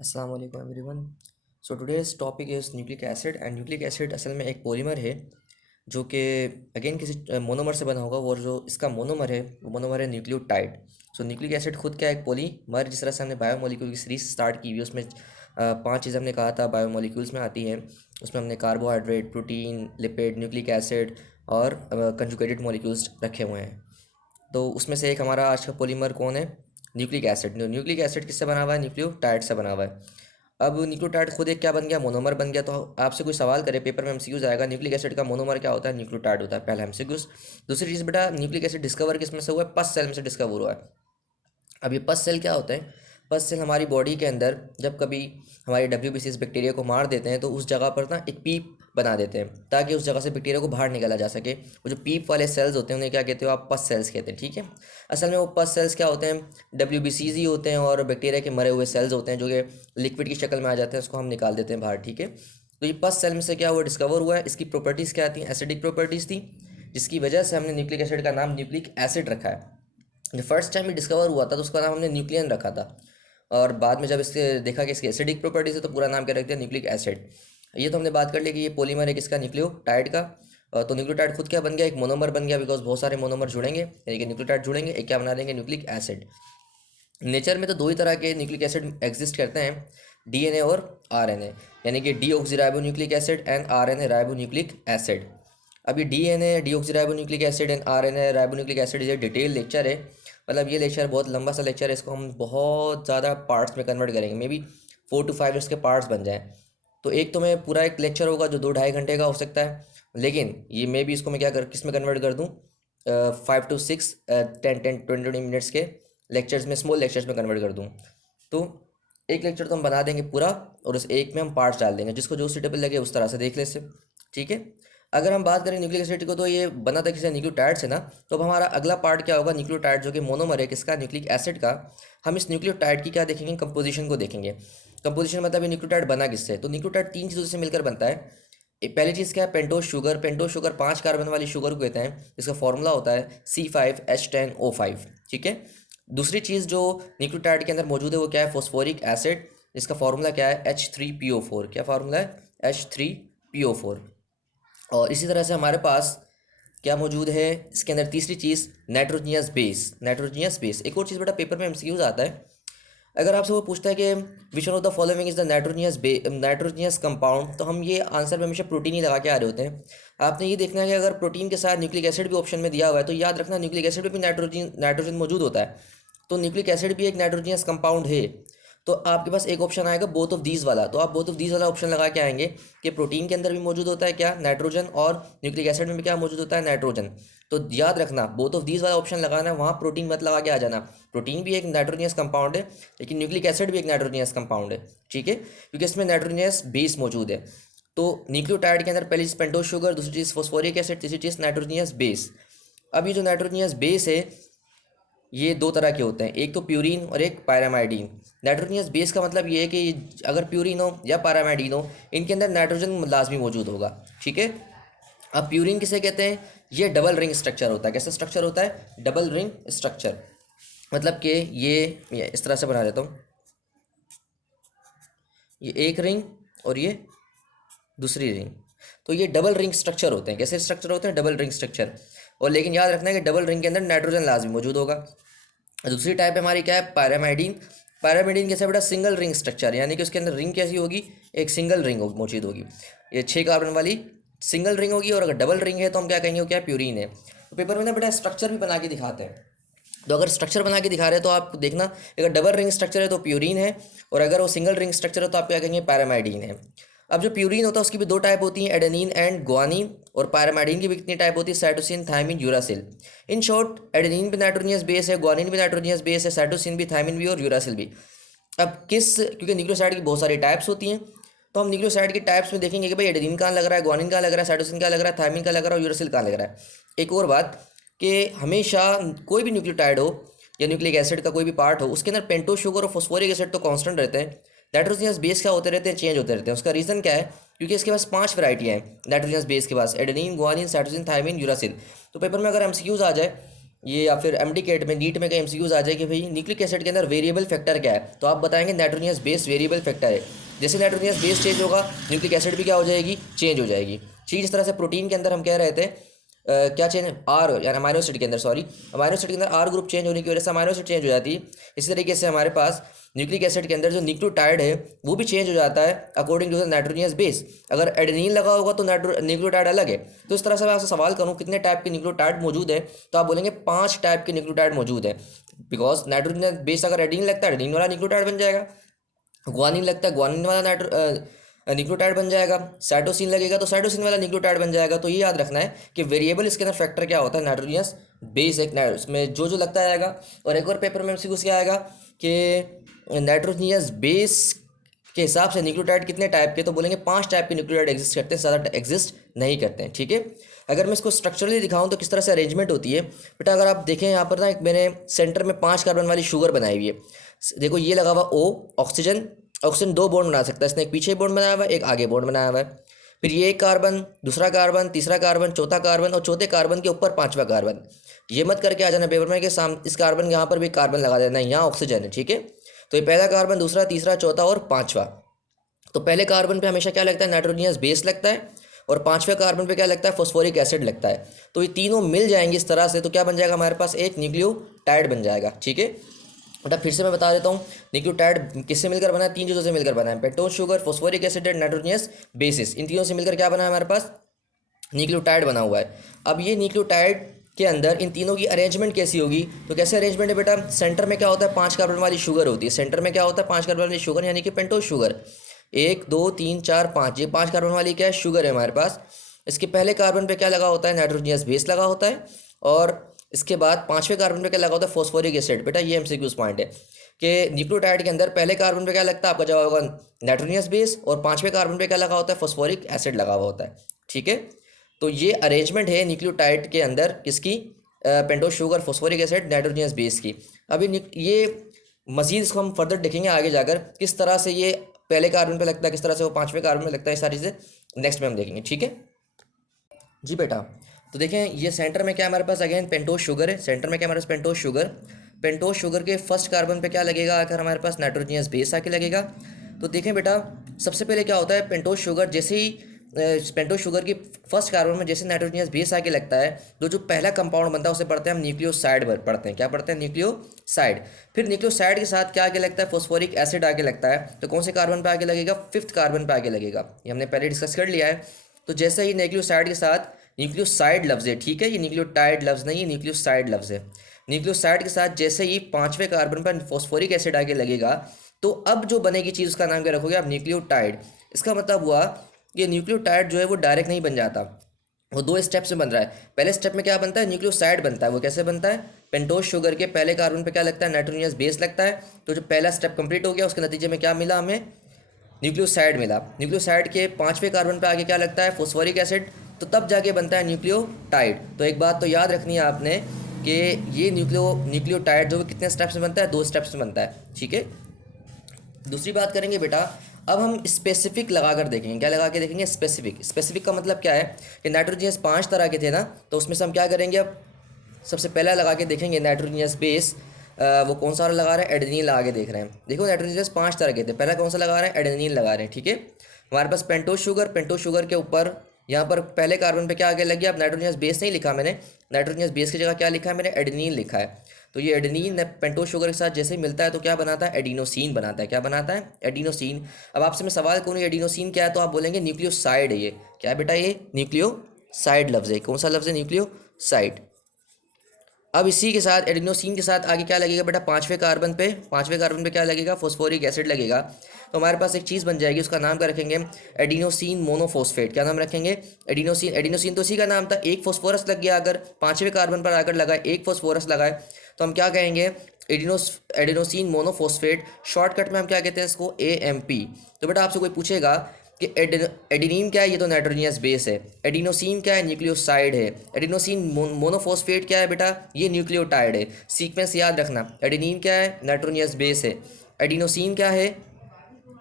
अस्सलाम वालेकुम everyone. So today's topic is nucleic acid and nucleic acid असल में एक पॉलीमर है जो कि अगेन किसी मोनोमर से बना होगा और जो इसका मोनोमर है वो मोनोमर है न्यूक्लियोटाइड। सो न्यूक्लिक एसिड खुद क्या है, एक पॉलीमर। जिस तरह से हमने बायोमोलिक्यूल की सीरीज स्टार्ट की हुई उसमें पांच चीज़ें हमने कहा था बायोमोलिक्यूल्स में आती हैं। उसमें हमने carbohydrate, protein, lipid, nucleic acid और कंजुगेटेड मॉलिक्यूल्स रखे हुए हैं। तो उसमें से एक हमारा आज का पॉलीमर कौन है? Nucleic acid. न्यूक्लिक एसिड किससे बना हुआ है? न्यूक्लियोटाइड से बना हुआ है। अब न्यूक्लियोटाइड खुद एक क्या बन गया? मोनोमर बन गया। तो आपसे कोई सवाल करे पेपर में, एमसीक्यूज आएगा, न्यूक्लिक एसिड का मोनोमर क्या होता है? न्यूक्लियोटाइड होता है, पहला एमसीक्यूज। दूसरी चीज़ बेटा, न्यूक्लिक एसिड डिस्कवर किस में से हुआ है? पस सेल में से डिस्कवर हुआ है। अब ये पस सेल क्या होते हैं? पस सेल हमारी बॉडी के अंदर जब कभी हमारे WBC बैक्टीरिया को मार देते हैं तो उस जगह पर ना एक पीप बना देते हैं ताकि उस जगह से बैक्टीरिया को बाहर निकाला जा सके। वो जो पीप वाले सेल्स होते हैं उन्हें क्या कहते हो आप? पस सेल्स कहते हैं। ठीक है। असल में वो पस सेल्स क्या होते हैं? WBCs ही होते हैं और बैक्टीरिया के मरे हुए सेल्स होते हैं जो कि लिक्विड की शक्ल में आ जाते हैं, उसको हम निकाल देते हैं बाहर। ठीक है। तो ये पस सेल में से क्या हुआ? डिस्कवर हुआ है। इसकी प्रॉपर्टीज़ क्या थी? एसिडिक प्रॉपर्टीज़ थी, जिसकी वजह से हमने न्यूक्लिक एसिड का नाम न्यूक्लिक एसिड रखा है। जब फर्स्ट टाइम ये डिस्कवर हुआ था तो उसका नाम हमने न्यूक्लियन रखा था, और बाद में जब इसके देखा कि इसकी एसिडिक प्रॉपर्टीज है तो पूरा नाम क्या रख दिया? Nucleic acid. ये तो हमने बात कर ली कि ये पॉलीमर है किसका? न्यूक्लियोटाइड का। तो न्यूक्लियोटाइड खुद क्या बन गया? एक मोनोमर बन गया, बिकॉज बहुत सारे मोनोमर जुड़ेंगे, यानी कि न्यूक्लियोटाइड जुड़ेंगे, एक क्या बना देंगे? Nucleic acid. नेचर में तो दो ही तरह के न्यूक्लिक एसिड एग्जिस्ट करते हैं, DNA और RNA, यानी कि deoxyribo nucleic acid and RNA ribo nucleic acid. अब ये DNA deoxyribo nucleic acid and RNA ribo nucleic acid ये डिटेल लेक्चर है। मतलब ये लेक्चर बहुत लंबा सा लेक्चर है, इसको हम बहुत ज़्यादा पार्ट्स में कन्वर्ट करेंगे, मे बी 4 to 5 इसके पार्ट्स बन जाएँ। तो एक तो मैं पूरा एक लेक्चर होगा जो 2-2.5 घंटे का हो सकता है, लेकिन ये मे बी इसको मैं क्या कर किस में कन्वर्ट कर दूँ? 5 to 6 10-10 20-20 मिनट्स के लेक्चर्स में, स्मॉल लेक्चर्स में कन्वर्ट कर दूँ। तो एक लेक्चर तो हम बना देंगे पूरा, और उस एक में हम पार्ट्स डाल देंगे, जिसको जो सूटेबल लगे उस तरह से देख ले से। ठीक है। अगर हम बात करें न्यूक्लिक एसिड को, तो ये बना था किसी न्यूक्लियोटाइड से ना। तो अब हमारा अगला पार्ट क्या होगा? न्यूक्लियोटाइड जो कि मोनोमर है किसका? न्यूक्लिक एसिड का। हम इस न्यूक्लियोटाइड की क्या देखेंगे? कंपोजिशन को देखेंगे। कंपोजिशन मतलब ये न्यूक्लियोटाइड बना किससे? तो न्यूक्लियोटाइड 3 चीज़ों से मिलकर बनता है। पहली चीज़ क्या है? Pentose sugar. Pentose sugar 5 carbon वाली शुगर को कहते हैं, जिसका फॉर्मूला होता है C5H10O5। ठीक है। दूसरी चीज़ जो न्यूक्लियोटाइड के अंदर मौजूद है वो क्या है? फॉस्फोरिक एसिड, जिसका फार्मूला क्या है? H3PO4। क्या फार्मूला है? H3PO4। और इसी तरह से हमारे पास क्या मौजूद है इसके अंदर? तीसरी चीज़ नाइट्रोजनियस बेस। नाइट्रोजनियस बेस एक और चीज़ बेटा पेपर में एमसीक्यूज आता है। अगर आपसे वो पूछता है कि which one of the following is the nitrogenous compound, तो हम ये आंसर में हमेशा प्रोटीन ही लगा के आ रहे होते हैं। आपने ये देखना है कि अगर प्रोटीन के साथ न्यूक्लिक एसिड भी ऑप्शन में दिया हुआ है तो याद रखना न्यूक्लिक एसिड में भी नाइट्रोजन मौजूद होता है। तो न्यूक्लिक एसिड भी एक नाइट्रोजनियस कंपाउंड है। तो आपके पास एक ऑप्शन आएगा बोथ ऑफ दीज वाला, तो आप बोथ ऑफ दीज वाला ऑप्शन लगा के आएंगे कि प्रोटीन के अंदर भी मौजूद होता है क्या? नाइट्रोजन, और न्यूक्लिक एसिड में भी क्या मौजूद होता है? नाइट्रोजन। तो याद रखना बोथ ऑफ दीज वाला ऑप्शन लगाना है, वहाँ प्रोटीन मत लगा के आ जाना। प्रोटीन भी एक नाइट्रोजनियस कंपाउंड है, लेकिन न्यूक्लिक एसिड भी एक नाइट्रोजनियस कंपाउंड है। ठीक है, क्योंकि इसमें नाइट्रोजनियस बेस मौजूद है। तो न्यूक्लियोटाइड के अंदर पहली चीज़ पेंटोज शुगर, दूसरी चीज़ फॉस्फोरिक एसिड, तीसरी चीज़ नाइट्रोजनियस बेस। अब ये जो नाइट्रोजनियस बेस है ये दो तरह के होते हैं, एक तो प्यूरिन और एक पैरामाइडिन। नाइट्रोजनियस बेस का मतलब ये है कि अगर प्यूरिन हो या पैरामाइडिन हो, इनके अंदर नाइट्रोजन लाजमी मौजूद होगा। ठीक है। अब प्यूरिन किसे कहते हैं? ये डबल रिंग स्ट्रक्चर होता है। कैसा स्ट्रक्चर होता है? Double ring structure. मतलब कि ये इस तरह से बना देता हूँ, ये एक रिंग और ये दूसरी रिंग। तो ये डबल रिंग स्ट्रक्चर होते हैं। कैसे स्ट्रक्चर होते हैं? Double ring structure. और लेकिन याद रखना है कि डबल रिंग के अंदर नाइट्रोजन लाजमी मौजूद होगा। दूसरी टाइप हमारी क्या है? पैरामाइडिन। पैरामाइडिन कैसे बेटा? सिंगल रिंग स्ट्रक्चर, यानी कि उसके अंदर रिंग कैसी होगी? एक सिंगल रिंग मौजूद होगी। ये 6 कार्बन वाली सिंगल रिंग होगी, और अगर डबल रिंग है तो हम क्या कहेंगे? वो क्या? प्यूरिन है। तो पेपर में ना बेटा स्ट्रक्चर भी बना के दिखाते हैं। तो अगर स्ट्रक्चर बना के दिखा रहे हैं तो आप देखना, अगर डबल रिंग स्ट्रक्चर है तो प्यूरिन है, और अगर वो सिंगल रिंग स्ट्रक्चर है तो आप क्या कहेंगे? पैरामाइडिन है। अब जो प्यूरिन होता है उसकी भी दो टाइप होती हैं, एडेनिन एंड ग्वानिन। और पैरामाइडिन की भी कितनी टाइप होती है? Cytosine, thymine, uracil. In short, adenine भी नाइट्रोजनियस बेस है, ग्वानिन भी नाइट्रोजनियस बेस है, साइटोसिन भी, थायमिन भी और यूरासिल भी। अब क्योंकि न्यूक्लियोसाइड की बहुत सारी टाइप्स होती हैं, तो हम न्यूक्लियोसाइड की टाइप्स में देखेंगे कि भाई एडेनिन कहाँ लग रहा है, ग्वानिन कहाँ लग रहा है, साइटोसिन कहाँ लग रहा है, थायमिन कहाँ लग रहा है और यूरासिल कहाँ लग रहा है। एक और बात कि हमेशा कोई भी न्यूक्लियोटाइड हो या न्यूक्लिक एसिड का कोई भी पार्ट हो, उसके अंदर पेंटोज शुगर और फॉस्फोरिक एसिड तो कांस्टेंट रहते हैं, नाइट्रोजनियस बेस क्या होते रहते हैं? चेंज होते रहते हैं। उसका रीज़न क्या है? क्योंकि इसके पास 5 वैरायटियाँ हैं नाइट्रोजनियस बेस के पास, adenine, guanine, cytosine, thymine, uracil. तो पेपर में अगर एमसीक्यूज आ जाए ये या फिर एमडीकेट में, नीट में कहीं एमसीक्यूज आ जाए कि भाई न्यूक्लिक एसिड के अंदर वेरिएबल फैक्टर क्या है, तो आप बताएंगे नाइट्रोजनियस बेस वेरिएबल फैक्टर है। जैसे नाइट्रोजनियस बेस चेंज होगा, न्यूक्लिक एसिड भी क्या हो जाएगी, चेंज हो जाएगी। ठीक इस तरह से प्रोटीन के अंदर हम कह रहे थे क्या चेंज, आर यानी अमाइनो एसिड के अंदर, सॉरी अमाइनो एसिड के अंदर आर ग्रुप चेंज होने की वजह से अमाइनो एसिड चेंज हो जाती है। इसी तरीके से हमारे पास न्यूक्लिक एसिड के अंदर जो न्यूक्लियोटाइड है वो भी चेंज हो जाता है according to the nitrogenous base. अगर एडेनिन लगा होगा तो न्यूक्लियोटाइड अलग है। तो इस तरह से मैं आपसे सवाल करूँ कितने टाइप के न्यूक्लियोटाइड मौजूद है, तो आप बोलेंगे 5 टाइप के न्यूक्लियोटाइड मौजूद है। बिकॉज नाइट्रोजनियस बेस अगर एडेनिन लगता है, एडेनिन वाला न्यूक्लियोटाइड बन जाएगा। ग्वानिन लगता है, ग्वानिन वाला न्यूक्लियोटाइड बन जाएगा। साइटोसिन लगेगा तो साइटोसिन वाला न्यूक्लियोटाइड बन जाएगा। तो ये याद रखना है कि वेरिएबल इसके अंदर फैक्टर क्या होता है, नाइट्रोजनियस बेस एक इसमें जो लगता आएगा। और एक और पेपर में एमसीक्यू क्या आएगा कि नाइट्रोजनियस बेस के हिसाब से न्यूक्लियोटाइड कितने टाइप के, तो बोलेंगे 5 टाइप के न्यूक्लियोटाइड एग्जिस्ट करते हैं, ज़्यादा एग्जिस्ट नहीं करते हैं। ठीक है, अगर मैं इसको स्ट्रक्चरली दिखाऊं तो किस तरह से अरेंजमेंट होती है बेटा, अगर आप देखें यहाँ पर ना, एक मैंने सेंटर में 5 कार्बन वाली शुगर बनाई हुई है। देखो ये लगा हुआ O, ऑक्सीजन। ऑक्सीजन 2 बॉन्ड बना सकता है, इसने एक पीछे बॉन्ड बनाया हुआ है, एक आगे बॉन्ड बनाया हुआ है। फिर ये एक कार्बन, दूसरा कार्बन, तीसरा कार्बन, चौथा कार्बन, और चौथे कार्बन के ऊपर 5वां कार्बन। ये मत करके आ जाना पेपर में कि इस कार्बन यहाँ पर भी कार्बन लगा देना, यहाँ ऑक्सीजन है। ठीक है, तो ये पहला कार्बन, दूसरा, तीसरा, चौथा और 5वां। तो पहले कार्बन पे हमेशा क्या लगता है, नाइट्रोजनियस बेस लगता है, और 5वें कार्बन पे क्या लगता है, फॉस्फोरिक एसिड लगता है। तो ये तीनों मिल जाएंगे इस तरह से, तो क्या बन जाएगा हमारे पास, एक न्यूक्लियोटाइड बन जाएगा। ठीक है बेटा, फिर से मैं बता देता हूँ, न्यूक्लियोटाइड किससे मिलकर बना है, 3 चीज़ों से मिलकर बना है, pentose sugar, phosphoric acid and nitrogenous bases. इन तीनों से मिलकर क्या बना है हमारे पास, न्यूक्लियोटाइड बना हुआ है। अब ये न्यूक्लियोटाइड के अंदर इन तीनों की अरेंजमेंट कैसी होगी, तो कैसे अरेंजमेंट है बेटा, सेंटर में क्या होता है, 5 कार्बन वाली शुगर होती है। सेंटर में क्या होता है, 5 कार्बन वाली शुगर, यानी कि पेंटोज शुगर। 1 2 3 4 5, ये 5 कार्बन वाली क्या है, शुगर है हमारे पास। इसके पहले कार्बन पे क्या लगा होता है, नाइट्रोजनियस बेस लगा होता है। और इसके बाद 5वें कार्बन पे क्या लगा होता है, फॉस्फोरिक एसिड। बेटा ये एमसीक्यूज पॉइंट है कि न्यूक्लियोटाइड के अंदर पहले कार्बन पे क्या लगता है, आपका जवाब होगा नाइट्रोजनियस बेस, और 5वें कार्बन पे क्या लगा होता है, फॉस्फोरिक एसिड लगा हुआ होता है। ठीक है, तो ये अरेंजमेंट है न्यूक्लियोटाइड के अंदर किसकी, pentose sugar, phosphoric acid, nitrogenous base की। अभी ये मजीद इसको हम फर्दर देखेंगे आगे जाकर, किस तरह से ये पहले कार्बन पे लगता है, किस तरह से वो 5वें कार्बन पे लगता है, ये सारी चीज़ें नेक्स्ट में हम देखेंगे। ठीक है जी बेटा, तो देखें ये सेंटर में क्या हमारे पास, अगेन पेंटोज शुगर है। सेंटर में क्या हमारे पास, पेंटोज शुगर। पेंटोज शुगर के फर्स्ट कार्बन पे क्या लगेगा, आकर हमारे पास नाइट्रोजनियस बेस आके लगेगा। तो देखें बेटा, सबसे पहले क्या होता है, पेंटोज शुगर जैसे ही पेंटोज शुगर की फर्स्ट कार्बन में जैसे नाइट्रोजनियस बेस आके लगता है, तो जो पहला कंपाउंड बनता है उसे पढ़ते हैं हम न्यूक्लियोसाइड पढ़ते हैं। क्या पढ़ते हैं, न्यूक्लियोसाइड। फिर न्यूक्लियोसाइड के साथ क्या आगे लगता है, फॉस्फोरिक एसिड आगे लगता है। तो कौन से कार्बन पे आगे लगेगा, 5th कार्बन पे आगे लगेगा। ये हमने पहले डिस्कस कर लिया है। तो जैसे ही न्यूक्लियोसाइड के साथ, न्यूक्लियोसाइड लफ्ज़ है, ठीक है, ये न्यूक्लियोटाइड लफ्ज़ नहीं है, न्यूक्लियोसाइड लफ्ज़ है। न्यूक्लियोसाइड के साथ जैसे ही 5वें कार्बन पर फॉस्फोरिक एसिड आगे लगेगा, तो अब जो बनेगी चीज़ उसका नाम क्या रखोगे आप, न्यूक्लियोटाइड। इसका मतलब हुआ कि न्यूक्लियोटाइड जो है वो डायरेक्ट नहीं बन जाता, वो 2 स्टेप्स में बन रहा है। पहले स्टेप में क्या बनता है, न्यूक्लियोसाइड बनता है। वो कैसे बनता है, पेंटोज शुगर के पहले कार्बन पे क्या लगता है, नाइट्रोजनियस बेस लगता है। तो जो पहला स्टेप कंप्लीट हो गया, उसके नतीजे में क्या मिला हमें, न्यूक्लियोसाइड मिला। न्यूक्लियोसाइड के 5वें कार्बन पे आगे क्या लगता है, फॉस्फोरिक एसिड। तो तब जाके बनता है न्यूक्लियोटाइड। तो एक बात तो याद रखनी है आपने कि ये न्यूक्लियोटाइड जो कितने स्टेप्स में बनता है, 2 स्टेप्स में बनता है। ठीक है, दूसरी बात करेंगे बेटा, अब हम स्पेसिफिक लगा कर देखेंगे। क्या लगा के देखेंगे, स्पेसिफिक। स्पेसिफिक का मतलब क्या है कि नाइट्रोजनियस 5 तरह के थे ना, तो उसमें से हम क्या करेंगे, अब सबसे पहला लगा के देखेंगे नाइट्रोजनियस बेस। वो कौन सा लगा रहे हैं, एडेनिन लगा के देख रहे हैं। देखो नाइट्रोजनियस 5 तरह के थे, पहला कौन सा लगा रहे हैं, एडेनिन लगा रहे हैं। ठीक है, हमारे पास पेंटोज शुगर, पेंटोज शुगर के ऊपर यहाँ पर पहले कार्बन पे क्या आगे लग गया, अब नाइट्रोजनियस बेस नहीं लिखा मैंने, नाइट्रोजनियस बेस की जगह क्या लिखा है मैंने, एडेनिन लिखा है। तो ये एडेनिन पेंटोज शुगर के साथ जैसे ही मिलता है तो क्या बनाता है, एडिनोसिन बनाता है। क्या बनाता है, एडिनोसिन। अब आपसे मैं सवाल करूँ एडिनोसिन क्या है, तो आप बोलेंगे न्यूक्लियोसाइड है। ये क्या है बेटा, ये न्यूक्लियोसाइड लफ्ज़ है। कौन सा लफ्ज़ है, न्यूक्लियोसाइड। अब इसी के साथ एडिनोसिन के साथ आगे क्या लगेगा बेटा, 5वें कार्बन पे क्या लगेगा, फॉस्फोरिक एसिड लगेगा। तो हमारे पास एक चीज़ बन जाएगी, उसका नाम क्या रखेंगे, एडिनोसिन मोनोफॉस्फेट। क्या नाम रखेंगे, एडिनोसिन। एडिनोसिन तो इसी का नाम था, एक फॉस्फोरस लग गया, अगर 5वें कार्बन पर आकर लगा एक फॉस्फोरस लगाए तो हम क्या कहेंगे, एडिनोसिन मोनोफॉस्फेट। शॉर्टकट में हम क्या कहते हैं इसको, AMP। तो बेटा आपसे कोई पूछेगा कि एडिनिन क्या है, ये तो नाइट्रोजनियस बेस है। एडिनोसिन क्या है, न्यूक्लियोसाइड है। एडिनोसिन मोनोफॉस्फेट क्या है बेटा, ये न्यूक्लियोटाइड है। सीक्वेंस याद रखना, एडिनिन क्या है, नाइट्रोजनियस बेस है। एडिनोसिन क्या है,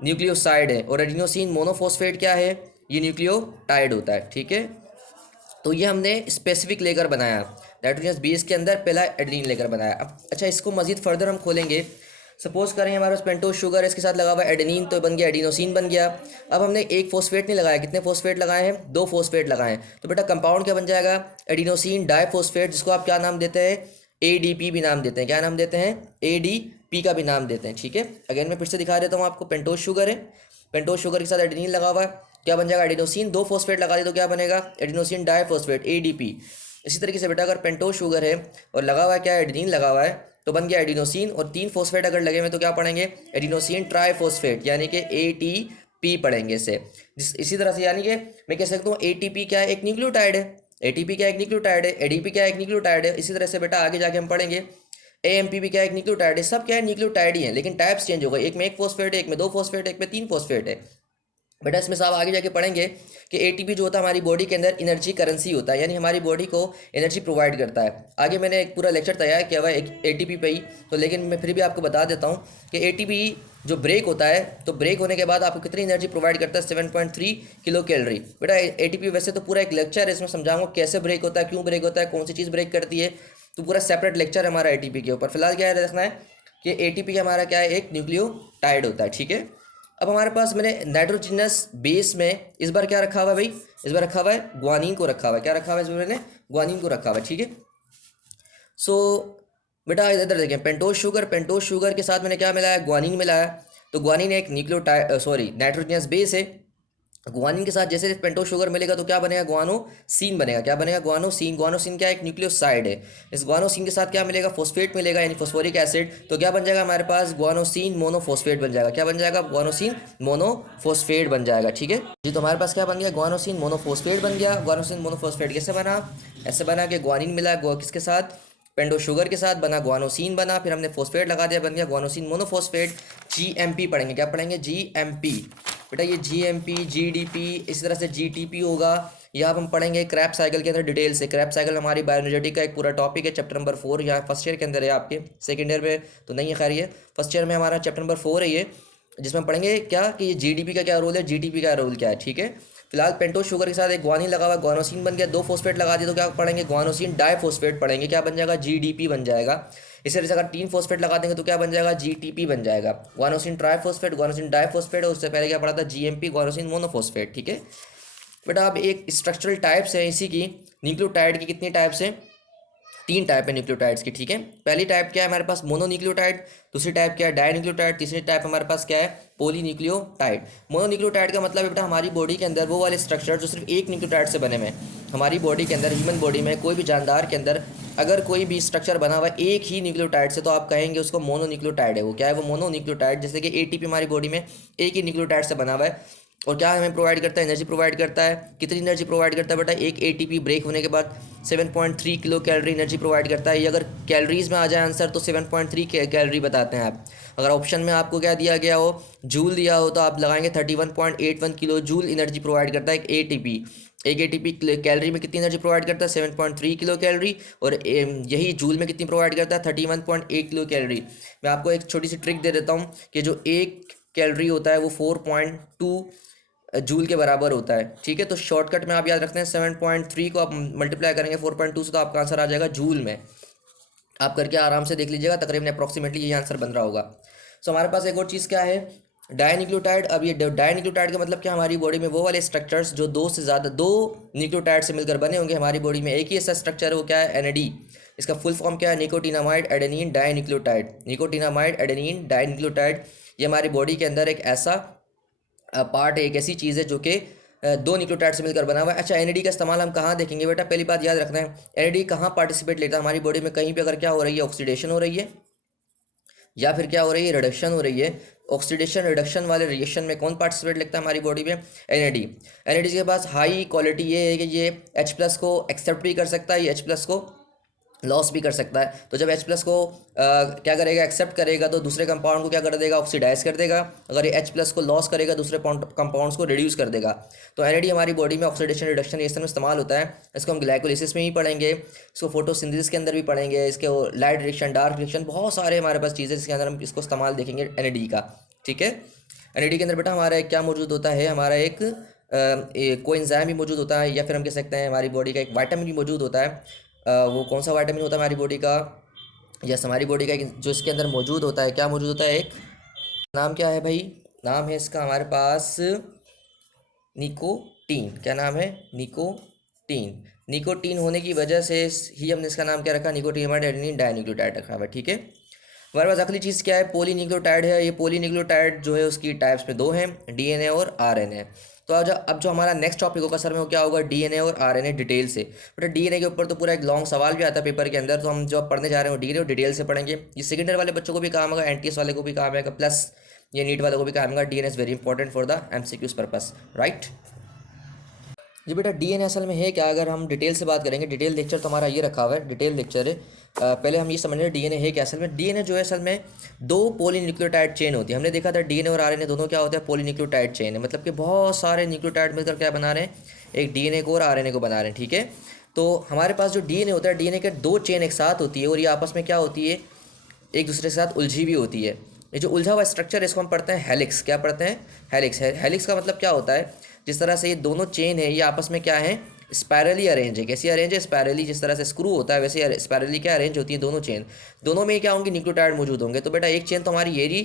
न्यूक्लियोसाइड है। और एडिनोसिन मोनोफॉस्फेट क्या है, ये न्यूक्लियोटाइड होता है। ठीक है, तो ये हमने स्पेसिफिक लेकर बनाया। नाइट्रोजनस बेस के अंदर पहला एडेनिन लेकर बनाया। अब अच्छा, इसको मजीद फर्दर हम खोलेंगे। सपोज करें हमारे पास पेंटोज शुगर है, इसके साथ लगा हुआ एडेनिन, तो बन गया एडिनोसिन बन गया। अब हमने एक फॉस्फेट नहीं लगाया, कितने फॉस्फेट लगाए हैं? 2 फॉस्फेट लगाए हैं। तो बेटा कंपाउंड क्या बन जाएगा? एडिनोसिन डाइफॉस्फेट, जिसको आप क्या नाम देते हैं? एडीपी भी नाम देते हैं। क्या नाम देते हैं? एडीपी का भी नाम देते हैं। ठीक है, अगेन मैं फिर से दिखा देता हूँ आपको। पेंटोज शुगर है, पेंटोज शुगर के साथ एडेनिन लगा हुआ है, क्या बन जाएगा? एडिनोसिन। 2 फॉस्फेट लगा दिए तो क्या बनेगा? Adenosine diphosphate, ADP. इसी तरीके से बेटा अगर पेंटोज शुगर है और लगा हुआ है क्या? एडेनिन लगा हुआ है, तो बन गया एडिनोसिन। और 3 फॉस्फेट अगर लगे हुए तो क्या पढ़ेंगे? एडिनोसिन ट्राइफॉस्फेट, यानी कि एटीपी पढ़ेंगे इसे। इसी तरह से यानी कि मैं कह सकता हूँ एटीपी क्या है? एक न्यूक्लियोटाइड है। एटीपी क्या? एक न्यूक्लियोटाइड है। एडीपी क्या? एक न्यूक्लियोटाइड है। इसी तरह से बेटा आगे जाके हम पढ़ेंगे एएमपी भी क्या? एक न्यूक्लियोटाइड है। सब क्या है? न्यूक्लियोटाइड ही है, लेकिन टाइप्स चेंज हो गए। एक में 1 फॉस्फेट है, एक में 2 फॉस्फेट है, एक में 3 फॉस्फेट है। बेटा इसमें साहब आगे जाके पढ़ेंगे कि एटीपी जो होता है हमारी बॉडी के अंदर एनर्जी करेंसी होता है, यानी हमारी बॉडी को एनर्जी प्रोवाइड करता है। आगे मैंने एक पूरा लेक्चर तैयार किया हुआ है एक एटीपी पे ही, तो लेकिन मैं फिर भी आपको बता देता हूँ कि एटीपी जो ब्रेक होता है, तो ब्रेक होने के बाद आपको कितनी एनर्जी प्रोवाइड करता है? 7.3 किलो कैलोरी। बेटा एटीपी वैसे तो पूरा एक लेक्चर है, इसमें समझाऊंगा कैसे ब्रेक होता है, क्यों ब्रेक होता है, कौन सी चीज़ ब्रेक करती है, तो पूरा सेपरेट लेक्चर है हमारा एटीपी के ऊपर। फिलहाल क्या है रखना है कि एटीपी हमारा क्या है? एक न्यूक्लियोटाइड होता है। ठीक है, अब हमारे पास मैंने नाइट्रोजनस बेस में इस बार क्या रखा हुआ है भाई? इस बार रखा हुआ है ग्वानिन को रखा हुआ है। क्या रखा हुआ है? इस बार मैंने ग्वानिन को रखा हुआ है। ठीक है, सो बेटा इधर देखें, पेंटोज शुगर, पेंटोज शुगर के साथ मैंने क्या मिलाया? ग्वानिन मिलाया। तो ग्वानिन एक न्यूक्लियोटाइड सॉरी नाइट्रोजनस बेस है। ग्वानिन के साथ जैसे पेंटोज शुगर मिलेगा तो क्या बनेगा? ग्वानोसिन बनेगा। क्या बनेगा? ग्वानोसिन। ग्वानोसिन क्या? एक न्यूक्लियोसाइड है। इस ग्वानोसिन के साथ क्या मिलेगा? फॉस्फेट मिलेगा, यानी फॉस्फोरिक एसिड। तो क्या बन जाएगा हमारे पास? ग्वानोसिन मोनोफॉस्फेट बन जाएगा। क्या बन जाएगा? ग्वानोसिन मोनोफॉस्फेट बन जाएगा। ठीक है जी, तो हमारे पास क्या बन गया? ग्वानोसिन मोनोफॉस्फेट बन गया। ग्वानोसिन मोनोफॉस्फेट कैसे बना? ऐसे बना कि ग्वानिन मिला किसके साथ? पेंटोज शुगर के साथ बना, ग्वानोसिन बना, फिर हमने फॉस्फेट लगा दिया, बन गया ग्वानोसिन मोनोफॉस्फेट। जीएमपी पढ़ेंगे। क्या पढ़ेंगे? जीएमपी। बेटा ये जीएमपी, जीडीपी, इसी तरह से जीटीपी होगा। यह अब हम पढ़ेंगे क्रैप साइकिल के अंदर डिटेल से। क्रैप साइकिल हमारी बायोएनर्जेटिक का एक पूरा टॉपिक है, चैप्टर नंबर 4। यहाँ फर्स्ट ईयर के अंदर है, आपके सेकंड ईयर में तो नहीं है, खैर ये फर्स्ट ईयर में हमारा चैप्टर नंबर 4 है ये, जिसमें हम पढ़ेंगे क्या कि ये जीडीपी का क्या रोल है, जीटीपी का रोल क्या है। ठीक है, फिलहाल पेंटोज शुगर के साथ एक ग्वानिन लगा हुआ, ग्वानोसिन बन गया। 2 फॉस्फेट लगा दिए तो क्या पढ़ेंगे? ग्वानोसिन डाइफॉस्फेट पढ़ेंगे। क्या बन जाएगा? जीडीपी बन जाएगा। इसी तरह से अगर 3 फॉस्फेट लगा देंगे तो क्या बन जाएगा? जीटीपी बन जाएगा। ग्वानोसिन ट्राइफॉस्फेट, ग्वानोसिन डाइफॉस्फेट, और उससे पहले क्या पढ़ा था? GMP, guanosine monophosphate. ठीक है बेटा, अब एक स्ट्रक्चरल टाइप्स है इसी की। न्यूक्लियोटाइड की कितनी टाइप्स हैं? 3 टाइप है न्यूक्लियोटाइड्स की। ठीक है, पहली टाइप क्या है हमारे पास? मोनोन्यूक्लियोटाइड। दूसरी टाइप क्या है? डाइन्यूक्लियोटाइड। तीसरी टाइप हमारे पास क्या है? पॉलीन्यूक्लियोटाइड। मोनोन्यूक्लियोटाइड का मतलब है बेटा हमारी बॉडी के अंदर वो वाले स्ट्रक्चर जो सिर्फ एक न्यूक्लियोटाइड से बने हुए हैं। हमारी बॉडी के अंदर, ह्यूमन बॉडी में, कोई भी जानदार के अंदर अगर कोई भी स्ट्रक्चर बना हुआ है एक ही न्यूक्लियोटाइड से, तो आप कहेंगे उसको मोनोन्यूक्लियोटाइड है। वो क्या है? वो मोनोन्यूक्लियोटाइड। जैसे कि एटीपी हमारी बॉडी में एक ही न्यूक्लियोटाइड से बना हुआ है, और क्या हमें प्रोवाइड करता है? एनर्जी प्रोवाइड करता है। कितनी एनर्जी प्रोवाइड करता है बेटा? एक एटीपी ब्रेक होने के बाद 7.3 किलो कैलोरी एनर्जी प्रोवाइड करता है। ये अगर कैलोरीज में आ जाए आंसर तो 7.3 कैलोरी बताते हैं आप। अगर ऑप्शन में आपको क्या दिया गया हो, जूल दिया हो, तो आप लगाएंगे 31.81 किलो जूल एनर्जी प्रोवाइड करता है एक एटीपी। एक एटीपी कैलोरी में कितनी एनर्जी प्रोवाइड करता है? 7.3 किलो कैलोरी। और यही जूल में कितनी प्रोवाइड करता है? 31.8 किलो कैलोरी। मैं आपको एक छोटी सी ट्रिक दे देता हूँ कि जो एक कैलोरी होता है वो 4.2 जूल के बराबर होता है। ठीक है, तो शॉर्टकट में आप याद रखते हैं 7.3 को आप मल्टीप्लाई करेंगे 4.2 से, तो आपका आंसर आ जाएगा जूल में। आप करके आराम से देख लीजिएगा, तकरीबन अप्रॉक्सीमेटली यही आंसर बन रहा होगा। सो हमारे पास एक और चीज़ क्या है? डाइन्यूक्लियोटाइड। अब ये डाइन्यूक्लियोटाइड का मतलब क्या? हमारी बॉडी में वो वाले स्ट्रक्चर्स जो दो न्यूक्लियोटाइड से मिलकर बने होंगे। हमारी बॉडी में एक ही ऐसा स्ट्रक्चर है, वो क्या है? एनएडी। इसका फुल फॉर्म क्या है? Nicotinamide adenine dinucleotide. Nicotinamide adenine dinucleotide, ये हमारी बॉडी के अंदर एक ऐसा पार्ट है, एक ऐसी चीज़ है जो कि 2 न्यूक्लियोटाइड से मिलकर बना हुआ है। अच्छा, एनएडी का इस्तेमाल हम कहाँ देखेंगे बेटा? पहली बात याद रखना है, एनएडी कहाँ पार्टिसिपेट लेता है हमारी बॉडी में? कहीं पे अगर क्या हो रही है? ऑक्सीडेशन हो रही है, या फिर क्या हो रही है? रिडक्शन हो रही है। ऑक्सीडेशन रिडक्शन वाले रिएक्शन में कौन पार्टिसिपेट लगता है हमारी बॉडी में? एनएडी। एनएडी के पास हाई क्वालिटी ये है कि ये H+ को एक्सेप्ट भी कर सकता है, ये H+ को लॉस भी कर सकता है। तो जब H+ को क्या करेगा? एक्सेप्ट करेगा, तो दूसरे कंपाउंड को क्या कर देगा? ऑक्सीडाइज कर देगा। अगर ये H+ को लॉस करेगा, दूसरे कंपाउंड्स को रिड्यूस कर देगा। तो एनएडी हमारी बॉडी में ऑक्सीडेशन रिडक्शन रिएक्शन में इस्तेमाल होता है। इसको हम ग्लाइकोलिसिस में ही पढ़ेंगे, इसको फोटोसिंथेसिस के अंदर भी पढ़ेंगे, इसके लाइट रिएक्शन, डार्क रिएक्शन, बहुत सारे हमारे पास चीज़ें जिसके अंदर हम इसको इस्तेमाल देखेंगे एनएडी का। ठीक है, एनएडी के अंदर बेटा हमारा एक क्या मौजूद होता है? हमारा एक कोएंजाइम भी मौजूद होता है, या फिर हम कह सकते हैं हमारी बॉडी का एक विटामिन भी मौजूद होता है, वो कौन सा विटामिन होता है हमारी बॉडी का, यस हमारी बॉडी का जो इसके अंदर मौजूद होता है, क्या मौजूद होता है, एक नाम क्या है भाई, नाम है इसका हमारे पास निकोटीन। क्या नाम है, निकोटीन। निकोटीन होने की वजह से ही हमने इसका नाम क्या रखा, निकोटीनामाइड एडेनिन डाइन्यूक्लियोटाइड रखा है, ठीक है। हमारे पास अगली चीज़ क्या है, पोलीन्यूक्लियोटाइड है। ये पोलीन्यूक्लियोटाइड जो है उसकी टाइप्स में दो हैं, डीएनए और आरएनए। तो अब जो हमारा नेक्स्ट टॉपिक होगा सर में वो क्या होगा, डीएनए और आरएनए डिटेल से। बट डीएनए के ऊपर तो पूरा एक लॉन्ग सवाल भी आता है पेपर के अंदर, तो हम जो पढ़ने जा रहे हैं वो डीएनए और डिटेल से पढ़ेंगे। ये सेकेंड ईयर वाले बच्चों को भी काम आएगा, एनटीएस वाले को भी काम आएगा, प्लस ये नीट वालों को भी काम आएगा। DNA is very important for the MCQs purpose, right. जी बेटा डीएनए असल में है क्या, अगर हम डिटेल से बात करेंगे, डिटेल लेक्चर तो हमारा ये रखा हुआ है, डिटेल लेक्चर है। पहले हम ये समझ रहे हैं डीएनए है क्या। असल में डीएनए जो है असल में दो पॉलीन्यूक्लियोटाइड चेन होती है। हमने देखा था डीएनए और आरएनए दोनों क्या होता है, पॉलीन्यूक्लियोटाइड चेन है, मतलब कि बहुत सारे न्यूक्लियोटाइड मिलकर क्या बना रहे हैं, एक डीएनए को और आरएनए को बना रहे हैं, ठीक है। तो हमारे पास जो डीएनए होता है, डीएनए के दो चेन एक साथ होती है और ये आपस में क्या होती है, एक दूसरे के साथ उलझी हुई होती है। ये जो उलझा हुआ स्ट्रक्चर है इसको हम पढ़ते हैं हेलिक्स। क्या पढ़ते हैं, हेलिक्स है। हेलिक्स का मतलब क्या होता है, जिस तरह से ये दोनों चेन है ये आपस में क्या है, स्पायरली अरेंज है। कैसी अरेंज है, स्पायरली। जिस तरह से स्क्रू होता है वैसे स्पायरली क्या अरेंज होती है दोनों चेन। दोनों में क्या होंगे, न्यूक्लियोटाइड मौजूद होंगे। तो बेटा एक चेन तो हमारी ये रही,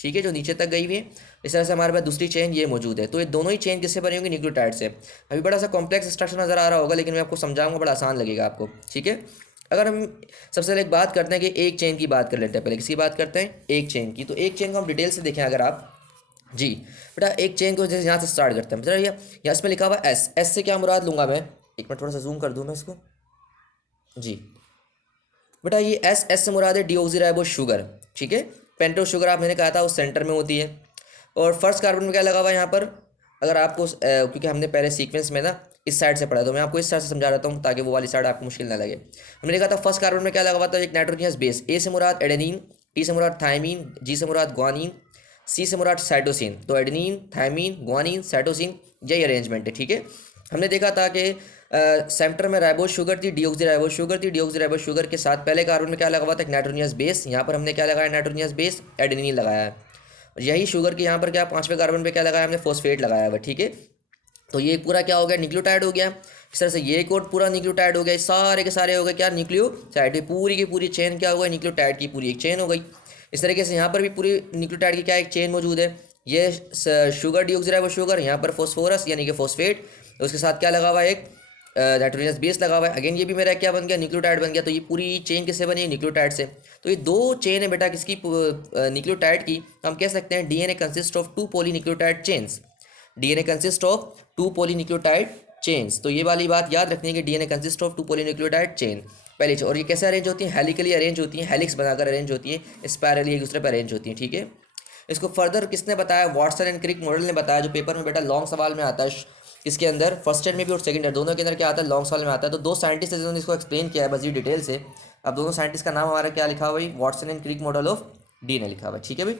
ठीक है, जो नीचे तक गई हुई है। इस तरह से हमारे पास दूसरी चेन ये मौजूद है। तो ये दोनों ही चेन किससे बनी होंगी, न्यूक्लियोटाइड से। अभी बड़ा सा कॉम्प्लेक्स स्ट्रक्चर नजर आ रहा होगा, लेकिन मैं आपको समझाऊंगा, बड़ा आसान लगेगा आपको, ठीक है। अगर हम सबसे पहले एक बात करते हैं कि एक चेन की बात कर लेते हैं, पहले किसकी बात करते हैं, एक चेन की। तो एक चेन को हम डिटेल से देखें अगर आप, जी बेटा एक चेन को जैसे यहाँ से स्टार्ट करते हैं, बेटा यहाँ इसमें लिखा हुआ एस। एस से क्या मुराद लूँगा मैं, एक मिनट थोड़ा सा जूम कर दूँ मैं इसको, जी बेटा ये एस से मुराद है डीऑक्सीराइबोस शुगर, ठीक है। पेंटोस शुगर आप मैंने कहा था उस सेंटर में होती है। और फर्स्ट कार्बन में क्या लगा हुआ है यहाँ पर, अगर आपको क्योंकि हमने पहले सीक्वेंस में ना इस साइड से पढ़ा, तो मैं आपको इस साइड से समझा रहा हूँ ताकि वो वाली साइड आपको मुश्किल ना लगे। हमने देखा था फर्स्ट कार्बन में क्या लगा हुआ था, एक नाइट्रोजनस बेस। ए से मुराद एडेनिन, टी से मुराद थायमीन, जी से मुराद ग्वानिन, सी से मुराद साइटोसिन। तो एडेनिन, थायमीन, ग्वानिन, साइटोसिन, यही अरेंजमेंट है, ठीक है। हमने देखा था कि सेंटर में राइबोस शुगर थी, डीऑक्सीराइबोस शुगर थी। डीऑक्सीराइबोस शुगर के साथ पहले कार्बन में क्या लगा हुआ था, एक नाइट्रोजनस बेस। यहाँ पर हमने क्या लगाया, नाइट्रोजनस बेस एडेनिन लगाया है। यही शुगर के यहाँ पर क्या पांचवें कार्बन पे क्या लगाया हमने, फॉस्फेट लगाया हुआ, ठीक है। तो ये पूरा क्या हो गया, न्यूक्लियोटाइड हो गया। इस तरह से ये कोड पूरा न्यूक्लियोटाइड हो गया, सारे के सारे हो गए क्या, न्यूक्लियोटाइड। पूरी की पूरी चेन क्या हो गई, न्यूक्लियोटाइड की पूरी एक चेन हो गई। इस तरीके से यहाँ पर भी पूरी न्यूक्लियोटाइड की क्या एक चेन मौजूद है। ये शुगर डीऑक्सीराइबोस शुगर, यहाँ पर फॉस्फोरस यानी कि फॉस्फेट, उसके साथ क्या लगा हुआ है, एक नाइट्रोजनस बेस लगा हुआ है। अगेन ये भी मेरा क्या बन गया, न्यूक्लियोटाइड बन गया। तो ये पूरी चेन किससे बनी है, न्यूक्लियोटाइड से। तो ये दो चेन है बेटा किसकी, न्यूक्लियोटाइड की। हम कह सकते हैं DNA consist of two polynucleotide chains. DNA consist of two polynucleotide chains. तो ये वाली बात याद रखनी है कि DNA consist of two polynucleotide chain पहले। और ये कैसे अरेंज होती हैं, हेलिकली अरेंज होती हैं, हेलिक्स बनाकर अरेंज होती हैं, स्पायरली एक दूसरे पर अरेंज होती हैं, ठीक है। इसको फर्दर किसने बताया, वाटसन एंड क्रिक मॉडल ने बताया, जो पेपर में बेटा लॉन्ग सवाल में आता है। इसके अंदर फर्स्ट ईयर में भी और सेकंड ईयर दोनों के अंदर क्या आता है, लॉन्ग सवाल में आता है। तो दो साइंटिस्ट है जिन्होंने इसको एक्सप्लेन किया है मजीद डिटेल से। अब दोनों साइंटिस्ट का नाम हमारा क्या लिखा हुआ है, Watson and Crick model of DNA लिखा हुआ है, ठीक है भाई।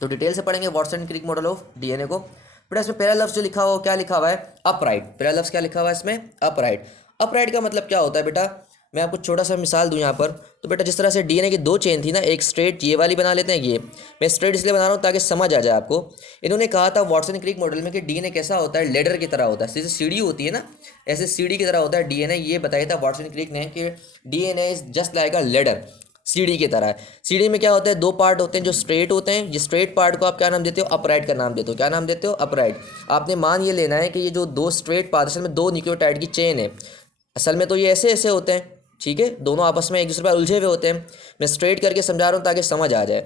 तो डिटेल से पढ़ेंगे Watson and Crick model of DNA को। बेटा इसमें पहला लफ्ज़ जो लिखा हुआ क्या लिखा हुआ है, अपराइट। पहला लफ्ज़ क्या लिखा हुआ है इसमें, अपराइट। अपराइट का मतलब क्या होता है बेटा, मैं आपको छोटा सा मिसाल दूं यहाँ पर। तो बेटा जिस तरह से डीएनए की दो चेन थी ना, एक स्ट्रेट ये वाली बना लेते हैं, ये मैं स्ट्रेट इसलिए बना रहा हूँ ताकि समझ आ जाए आपको। इन्होंने कहा था वाटसन क्रिक मॉडल में कि डीएनए कैसा होता है, लेडर की तरह होता है। जैसे सीढ़ी होती है ना, ऐसे सीढ़ी की तरह होता है डीएनए। ये बताया था वाटसन क्रिक ने कि DNA is just like a ladder, सीढ़ी की तरह है। सीढ़ी में क्या होता है, दो पार्ट होते हैं जो स्ट्रेट होते हैं। ये स्ट्रेट पार्ट को आप क्या नाम देते हो, अपराइट का नाम देते हो। क्या नाम देते हो, अपराइट। आपने मान ये लेना है कि ये जो दो स्ट्रेट पार्ट असल में दो न्यूक्लियोटाइड की चेन है। असल में तो ये ऐसे ऐसे होते हैं, ठीक है, दोनों आपस में एक दूसरे पर उलझे हुए होते हैं। मैं स्ट्रेट करके समझा रहा हूँ ताकि समझ आ जाए।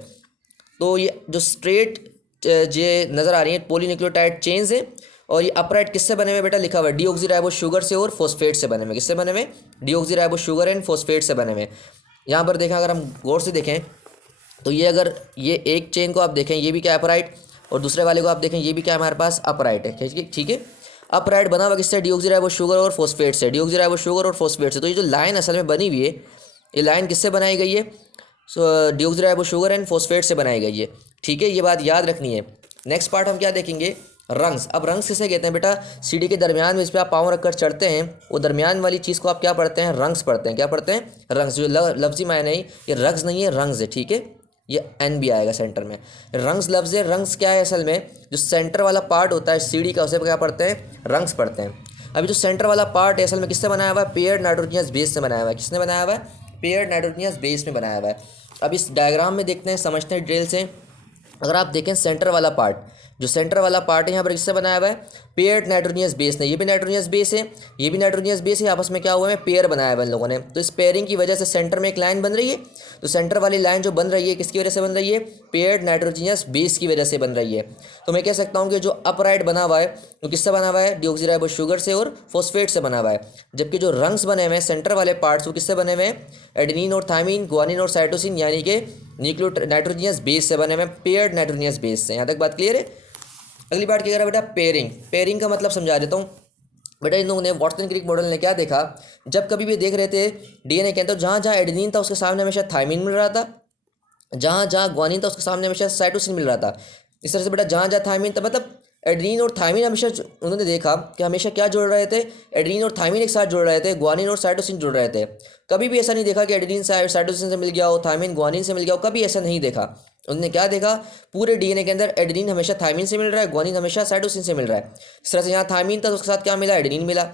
तो ये जो स्ट्रेट ये नज़र आ रही है पॉलीन्यूक्लियोटाइड चेन्स है। और ये अपराइट किससे बने हुए बेटा, लिखा हुआ है डीऑक्सीराइबोस शुगर से और फॉस्फेट से बने हुए। किससे बने हुए, डीऑक्सीराइबोस शुगर एंड फॉस्फेट से बने हुए। यहाँ पर देखें, अगर हम गौर से देखें तो ये अगर ये एक चेन को आप देखें, ये भी क्या अपराइट, और दूसरे वाले को आप देखें, ये भी क्या हमारे पास अपराइट है, ठीक है। अपराइट बना हुआ किससे, डीऑक्सीराइबोस शुगर और फॉस्फेट से, डीऑक्सीराइबोस शुगर और फॉस्फेट से। तो ये जो लाइन असल में बनी हुई है, ये लाइन किससे बनाई गई है, डीऑक्सीराइबोस शुगर एंड फॉस्फेट से बनाई गई है, ठीक है। ये बात याद रखनी है। नेक्स्ट पार्ट हम क्या देखेंगे, रंग्स। अब रंग्स किसे कहते हैं बेटा, सीढ़ी के दरमियान में इस पर आप पाँव रखकर चढ़ते हैं, वो दरमियान वाली चीज़ को आप क्या पढ़ते हैं, रंग्स पढ़ते हैं। क्या पढ़ते हैं, रंग्स। जो लफ्जी मायने नहीं, ये रंग्स नहीं है, रंग्स है, ठीक है। ये एन भी आएगा सेंटर में। रंग्स लफ्ज़ है। रंग्स क्या है, असल में जो सेंटर वाला पार्ट होता है सीढ़ी का, उसे क्या पढ़ते हैं, रंग्स पढ़ते हैं। अभी जो सेंटर वाला पार्ट है असल में किससे बनाया हुआ है, पेयर्ड नाइट्रोजनियस बेस से बनाया हुआ है। किसने बनाया हुआ है, पेयर्ड नाइट्रोजनियस बेस में बनाया हुआ है। अब इस डायग्राम में देखते हैं, समझते हैं डिटेल से। अगर आप देखें सेंटर वाला पार्ट, जो सेंटर वाला पार्ट है यहाँ पर किससे बनाया हुआ है, पेयर्ड नाइट्रोजनियस बेस ने। ये भी नाइट्रोजनियस बेस है, ये भी नाइट्रोजनियस बेस है, आपस में क्या हुआ है, पेयर बनाया हुआ है इन लोगों ने। तो इस पेयरिंग की वजह से सेंटर में एक लाइन बन रही है। तो सेंटर वाली लाइन जो बन रही है किसकी वजह से बन रही है, पेयर्ड नाइट्रोजनियस बेस की वजह से बन रही है। तो मैं कह सकता हूँ कि जो अपराइट बना हुआ है वो किससे बना हुआ है, डिऑक्सीराइबोस शुगर से और फॉस्फेट से बना हुआ है। जबकि जो रंग्स बने हुए हैं सेंटर वाले पार्ट्स वो किससे बने हुए हैं, एडेनिन और थायमिन, ग्वानिन और साइटोसिन यानी कि न्यूक्लियो नाइट्रोजनियस बेस से बने हुए हैं, पेयर्ड नाइट्रोजनियस बेस से। यहाँ तक बात क्लियर है। अगली बात क्या कह रहा है बेटा, पेयरिंग। पेयरिंग का मतलब समझा देता हूँ बेटा। इन लोगों ने वाटसन क्रिक मॉडल ने क्या देखा, जब कभी भी देख रहे थे डीएनए के अंदर जहाँ जहाँ एडेनिन था उसके सामने हमेशा थायमिन मिल रहा था, जहाँ जहाँ ग्वानिन था उसके सामने हमेशा साइटोसिन मिल रहा था। इस तरह से बेटा जहाँ जहाँ थायमिन था, मतलब एडेनिन और थायमिन हमेशा उन्होंने देखा कि हमेशा क्या जोड़ रहे थे, एडेनिन और थायमिन एक साथ जोड़ रहे थे, ग्वानिन और साइटोसिन जोड़ रहे थे। कभी भी ऐसा नहीं देखा कि एडेनिन साइटोसिन से मिल गया हो, थायमिन ग्वानिन से मिल गया हो, कभी ऐसा नहीं देखा। उन्होंने क्या देखा, पूरे डीएनए के अंदर एडेनिन हमेशा थायमिन से मिल रहा है, ग्वानिन हमेशा साइटोसिन से मिल रहा है। इस तरह से यहाँ थायमिन था तो उसके साथ क्या मिला, एडेनिन मिला।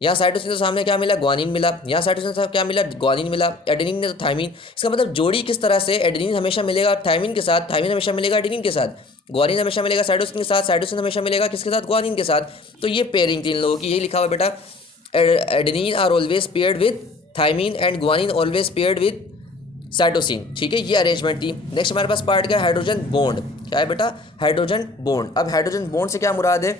यहाँ साइटोसिन के सामने क्या मिला, ग्वानिन मिला। यहाँ साइटोसिन के साथ क्या मिला, ग्वानिन मिला। एडेनिन ने तो थायमिन। इसका मतलब जोड़ी किस तरह से, एडेनिन हमेशा मिलेगा थायमिन के साथ, थायमिन हमेशा मिलेगा एडेनिन के साथ, ग्वानिन हमेशा मिलेगा साइटोसिन के साथ, साइटोसिन हमेशा मिलेगा किसके साथ, ग्वानिन के साथ। तो ये पेयरिंग थी इन लोगों की। यही लिखा हुआ है बेटा, adenine are always paired with thymine and guanine always paired with cytosine. ठीक है, ये अरेंजमेंट थी। नेक्स्ट हमारे पास पार्ट क्या है, हाइड्रोजन बॉन्ड। क्या है बेटा, हाइड्रोजन बॉन्ड। अब हाइड्रोजन बॉन्ड से क्या मुराद है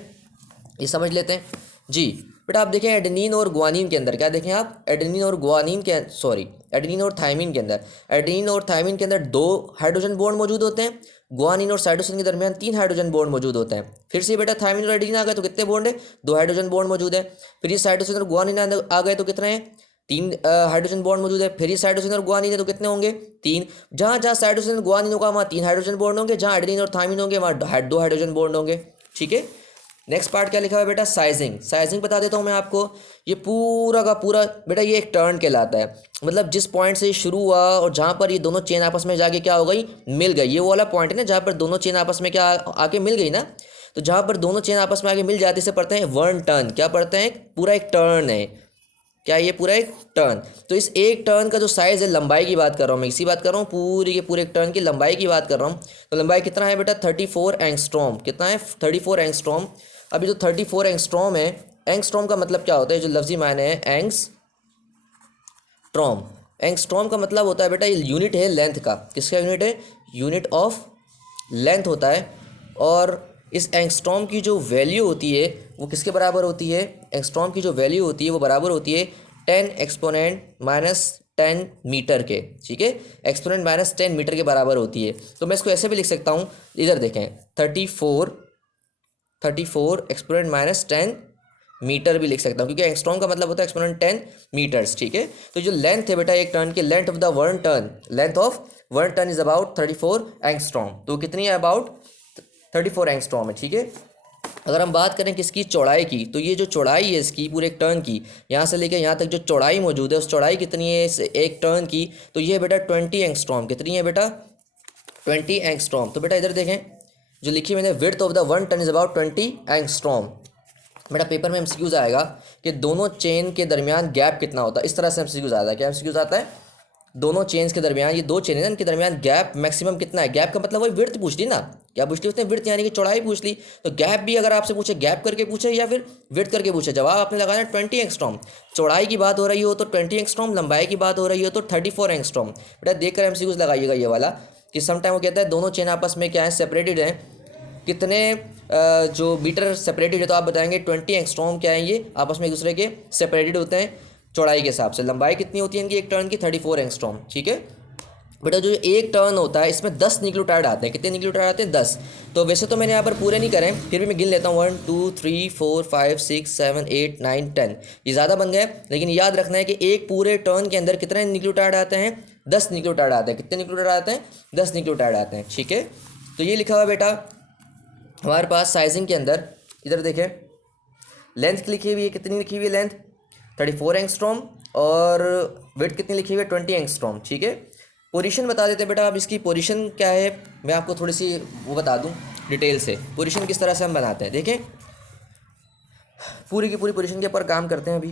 ये समझ लेते हैं जी। बेटा आप देखें एडेनिन और ग्वानिन के अंदर, क्या देखें आप, एडेनिन और ग्वानिन के, सॉरी एडेनिन और थायमिन के अंदर, एडेनिन और थायमिन के अंदर 2 हाइड्रोजन बॉन्ड मौजूद होते हैं। ग्वानिन और साइटोसिन के दरमियान 3 हाइड्रोजन बॉन्ड मौजूद होते हैं। फिर से बेटा थायमिन और एडेनिन आ गए तो कितने बॉन्ड है, 2 हाइड्रोजन बॉन्ड मौजूद है। फिर ये साइटोसिन और ग्वानिन आ गए तो कितने हैं, 3 हाइड्रोजन बॉन्ड मौजूद है। फिर ये साइटोसिन और ग्वानिन है तो कितने होंगे, 3। जहाँ जहाँ साइटोसिन और ग्वानिन होगा वहाँ 3 हाइड्रोजन बॉन्ड होंगे, जहाँ एडेनिन और थायमिन होंगे वहाँ 2 हाइड्रोजन बॉन्ड होंगे। ठीक है। नेक्स्ट पार्ट क्या लिखा हुआ है बेटा, साइजिंग। साइजिंग बता देता हूँ मैं आपको। ये पूरा का पूरा बेटा ये एक टर्न कहलाता है। मतलब जिस पॉइंट से शुरू हुआ और जहाँ पर ये दोनों चेन आपस में जाके क्या हो गई, मिल गई। ये वो वाला पॉइंट है ना जहाँ पर दोनों चेन आपस में क्या आके मिल गई ना। तो जहाँ पर दोनों चेन आपस में आके मिल जाती से पढ़ते हैं 1 टर्न। क्या पढ़ते हैं, पूरा एक टर्न है। क्या ये पूरा एक टर्न। तो इस एक टर्न का जो साइज़ है, लंबाई की बात कर रहा हूँ मैं, इसी बात कर रहा हूँ, पूरी के पूरे एक टर्न की लंबाई की बात कर रहा हूँ। तो लंबाई कितना है बेटा, 34 एंगस्ट्रॉम। कितना है, 34 एंगस्ट्रॉम। अभी जो 34 एंगस्ट्रॉम है, एंगस्ट्रॉम का मतलब क्या होता है, जो लफ्जी मायने है एंगस्ट्रॉम। एंगस्ट्रॉम का मतलब होता है बेटा ये यूनिट है लेंथ का। किसका यूनिट है, यूनिट ऑफ लेंथ होता है। और इस एंगस्ट्रॉम की जो वैल्यू होती है वो किसके बराबर होती है, एंगस्ट्रॉम की जो वैल्यू होती है वो बराबर होती है 10 एक्सपोनेंट -10 मीटर के। ठीक है, एक्सपोनेंट -10 मीटर के बराबर होती है। तो मैं इसको ऐसे भी लिख सकता हूँ, इधर देखें 34 एक्सपोनेंट -10 मीटर भी लिख सकता हूँ, क्योंकि एंगस्ट्रॉम का मतलब होता है एक्सपोनेंट 10 मीटर्स। ठीक है। तो जो लेंथ है बेटा एक टर्न की, length of the 1 turn, length of 1 turn is about 34 angstrom. तो कितनी है, अबाउट 34 एंगस्ट्रॉम है। ठीक है। अगर हम बात करें किसकी, चौड़ाई की, तो ये जो चौड़ाई है इसकी पूरे एक टर्न की, यहाँ से लेकर यहाँ तक जो चौड़ाई मौजूद है उस चौड़ाई कितनी है इस एक टर्न की, तो ये बेटा 20 एंगस्ट्रॉम। कितनी है बेटा, 20 एंगस्ट्रॉम। तो बेटा इधर देखें जो लिखी मैंने, width of the 1 turn is about 20 angstrom. बेटा पेपर में एमसीक्यूज आएगा कि दोनों चेन के दरमियान गैप कितना होता है, इस तरह से एमसीक्यूज आता है। क्या एमसीक्यूज आता है, दोनों चेन्स के दरमियान, ये 2 चेन है ना, इनके दरमियान गैप मैक्सिमम कितना है। गैप का मतलब वही विड्थ पूछ ली ना, क्या पूछ ली उसने, विड्थ यानी कि चौड़ाई पूछ ली। तो गैप भी अगर आपसे पूछे, गैप करके पूछे या फिर विड्थ करके पूछे, जवाब आपने लगाना 20 एंगस्ट्रॉम। चौड़ाई की बात हो रही हो तो 20 एंगस्ट्रॉम, लंबाई की बात हो रही हो तो 34 एंगस्ट्रॉम। बेटा देखकर एमसीक्यूज लगाइएगा ये वाला, कि समटाइम वो कहता है दोनों चेन आपस में क्या है, सेपरेटेड हैं, कितने जो मीटर सेपरेटेड है, तो आप बताएंगे 20 एंगस्ट्रॉम क्या है, ये आपस में एक दूसरे के सेपरेटेड होते हैं चौड़ाई के हिसाब से। लंबाई कितनी होती है इनकी एक टर्न की, 34 एंगस्ट्रॉम। ठीक है। बेटा जो एक टर्न होता है इसमें 10 न्यूक्लियोटाइड आते हैं। कितने न्यूक्लियोटाइड आते हैं, 10। तो वैसे तो मैंने यहाँ पर पूरे नहीं करें, फिर भी मैं गिन लेता हूँ 1 2 3 4 5 6 7 8 9 10। ये ज़्यादा बन गए, लेकिन याद रखना है कि एक पूरे टर्न के अंदर कितने न्यूक्लियोटाइड आते हैं, 10 न्यूक्लियोटाइड आते हैं। कितने न्यूक्लियोटाइड आते हैं, 10 न्यूक्लियोटाइड आते हैं। ठीक है। तो ये लिखा हुआ बेटा हमारे पास साइजिंग के अंदर, इधर देखें लेंथ लिखी हुई है, कितनी लिखी हुई है लेंथ, 34 एंगस्ट्रॉम, और वेट कितनी लिखी हुई है, 20 एंगस्ट्रॉम। ठीक है। पोजीशन बता देते हैं बेटा, अब इसकी पोजीशन क्या है मैं आपको थोड़ी सी वो बता दूं डिटेल से। पोजीशन किस तरह से हम बनाते हैं, देखें पूरी की पूरी पोजीशन के ऊपर काम करते हैं अभी।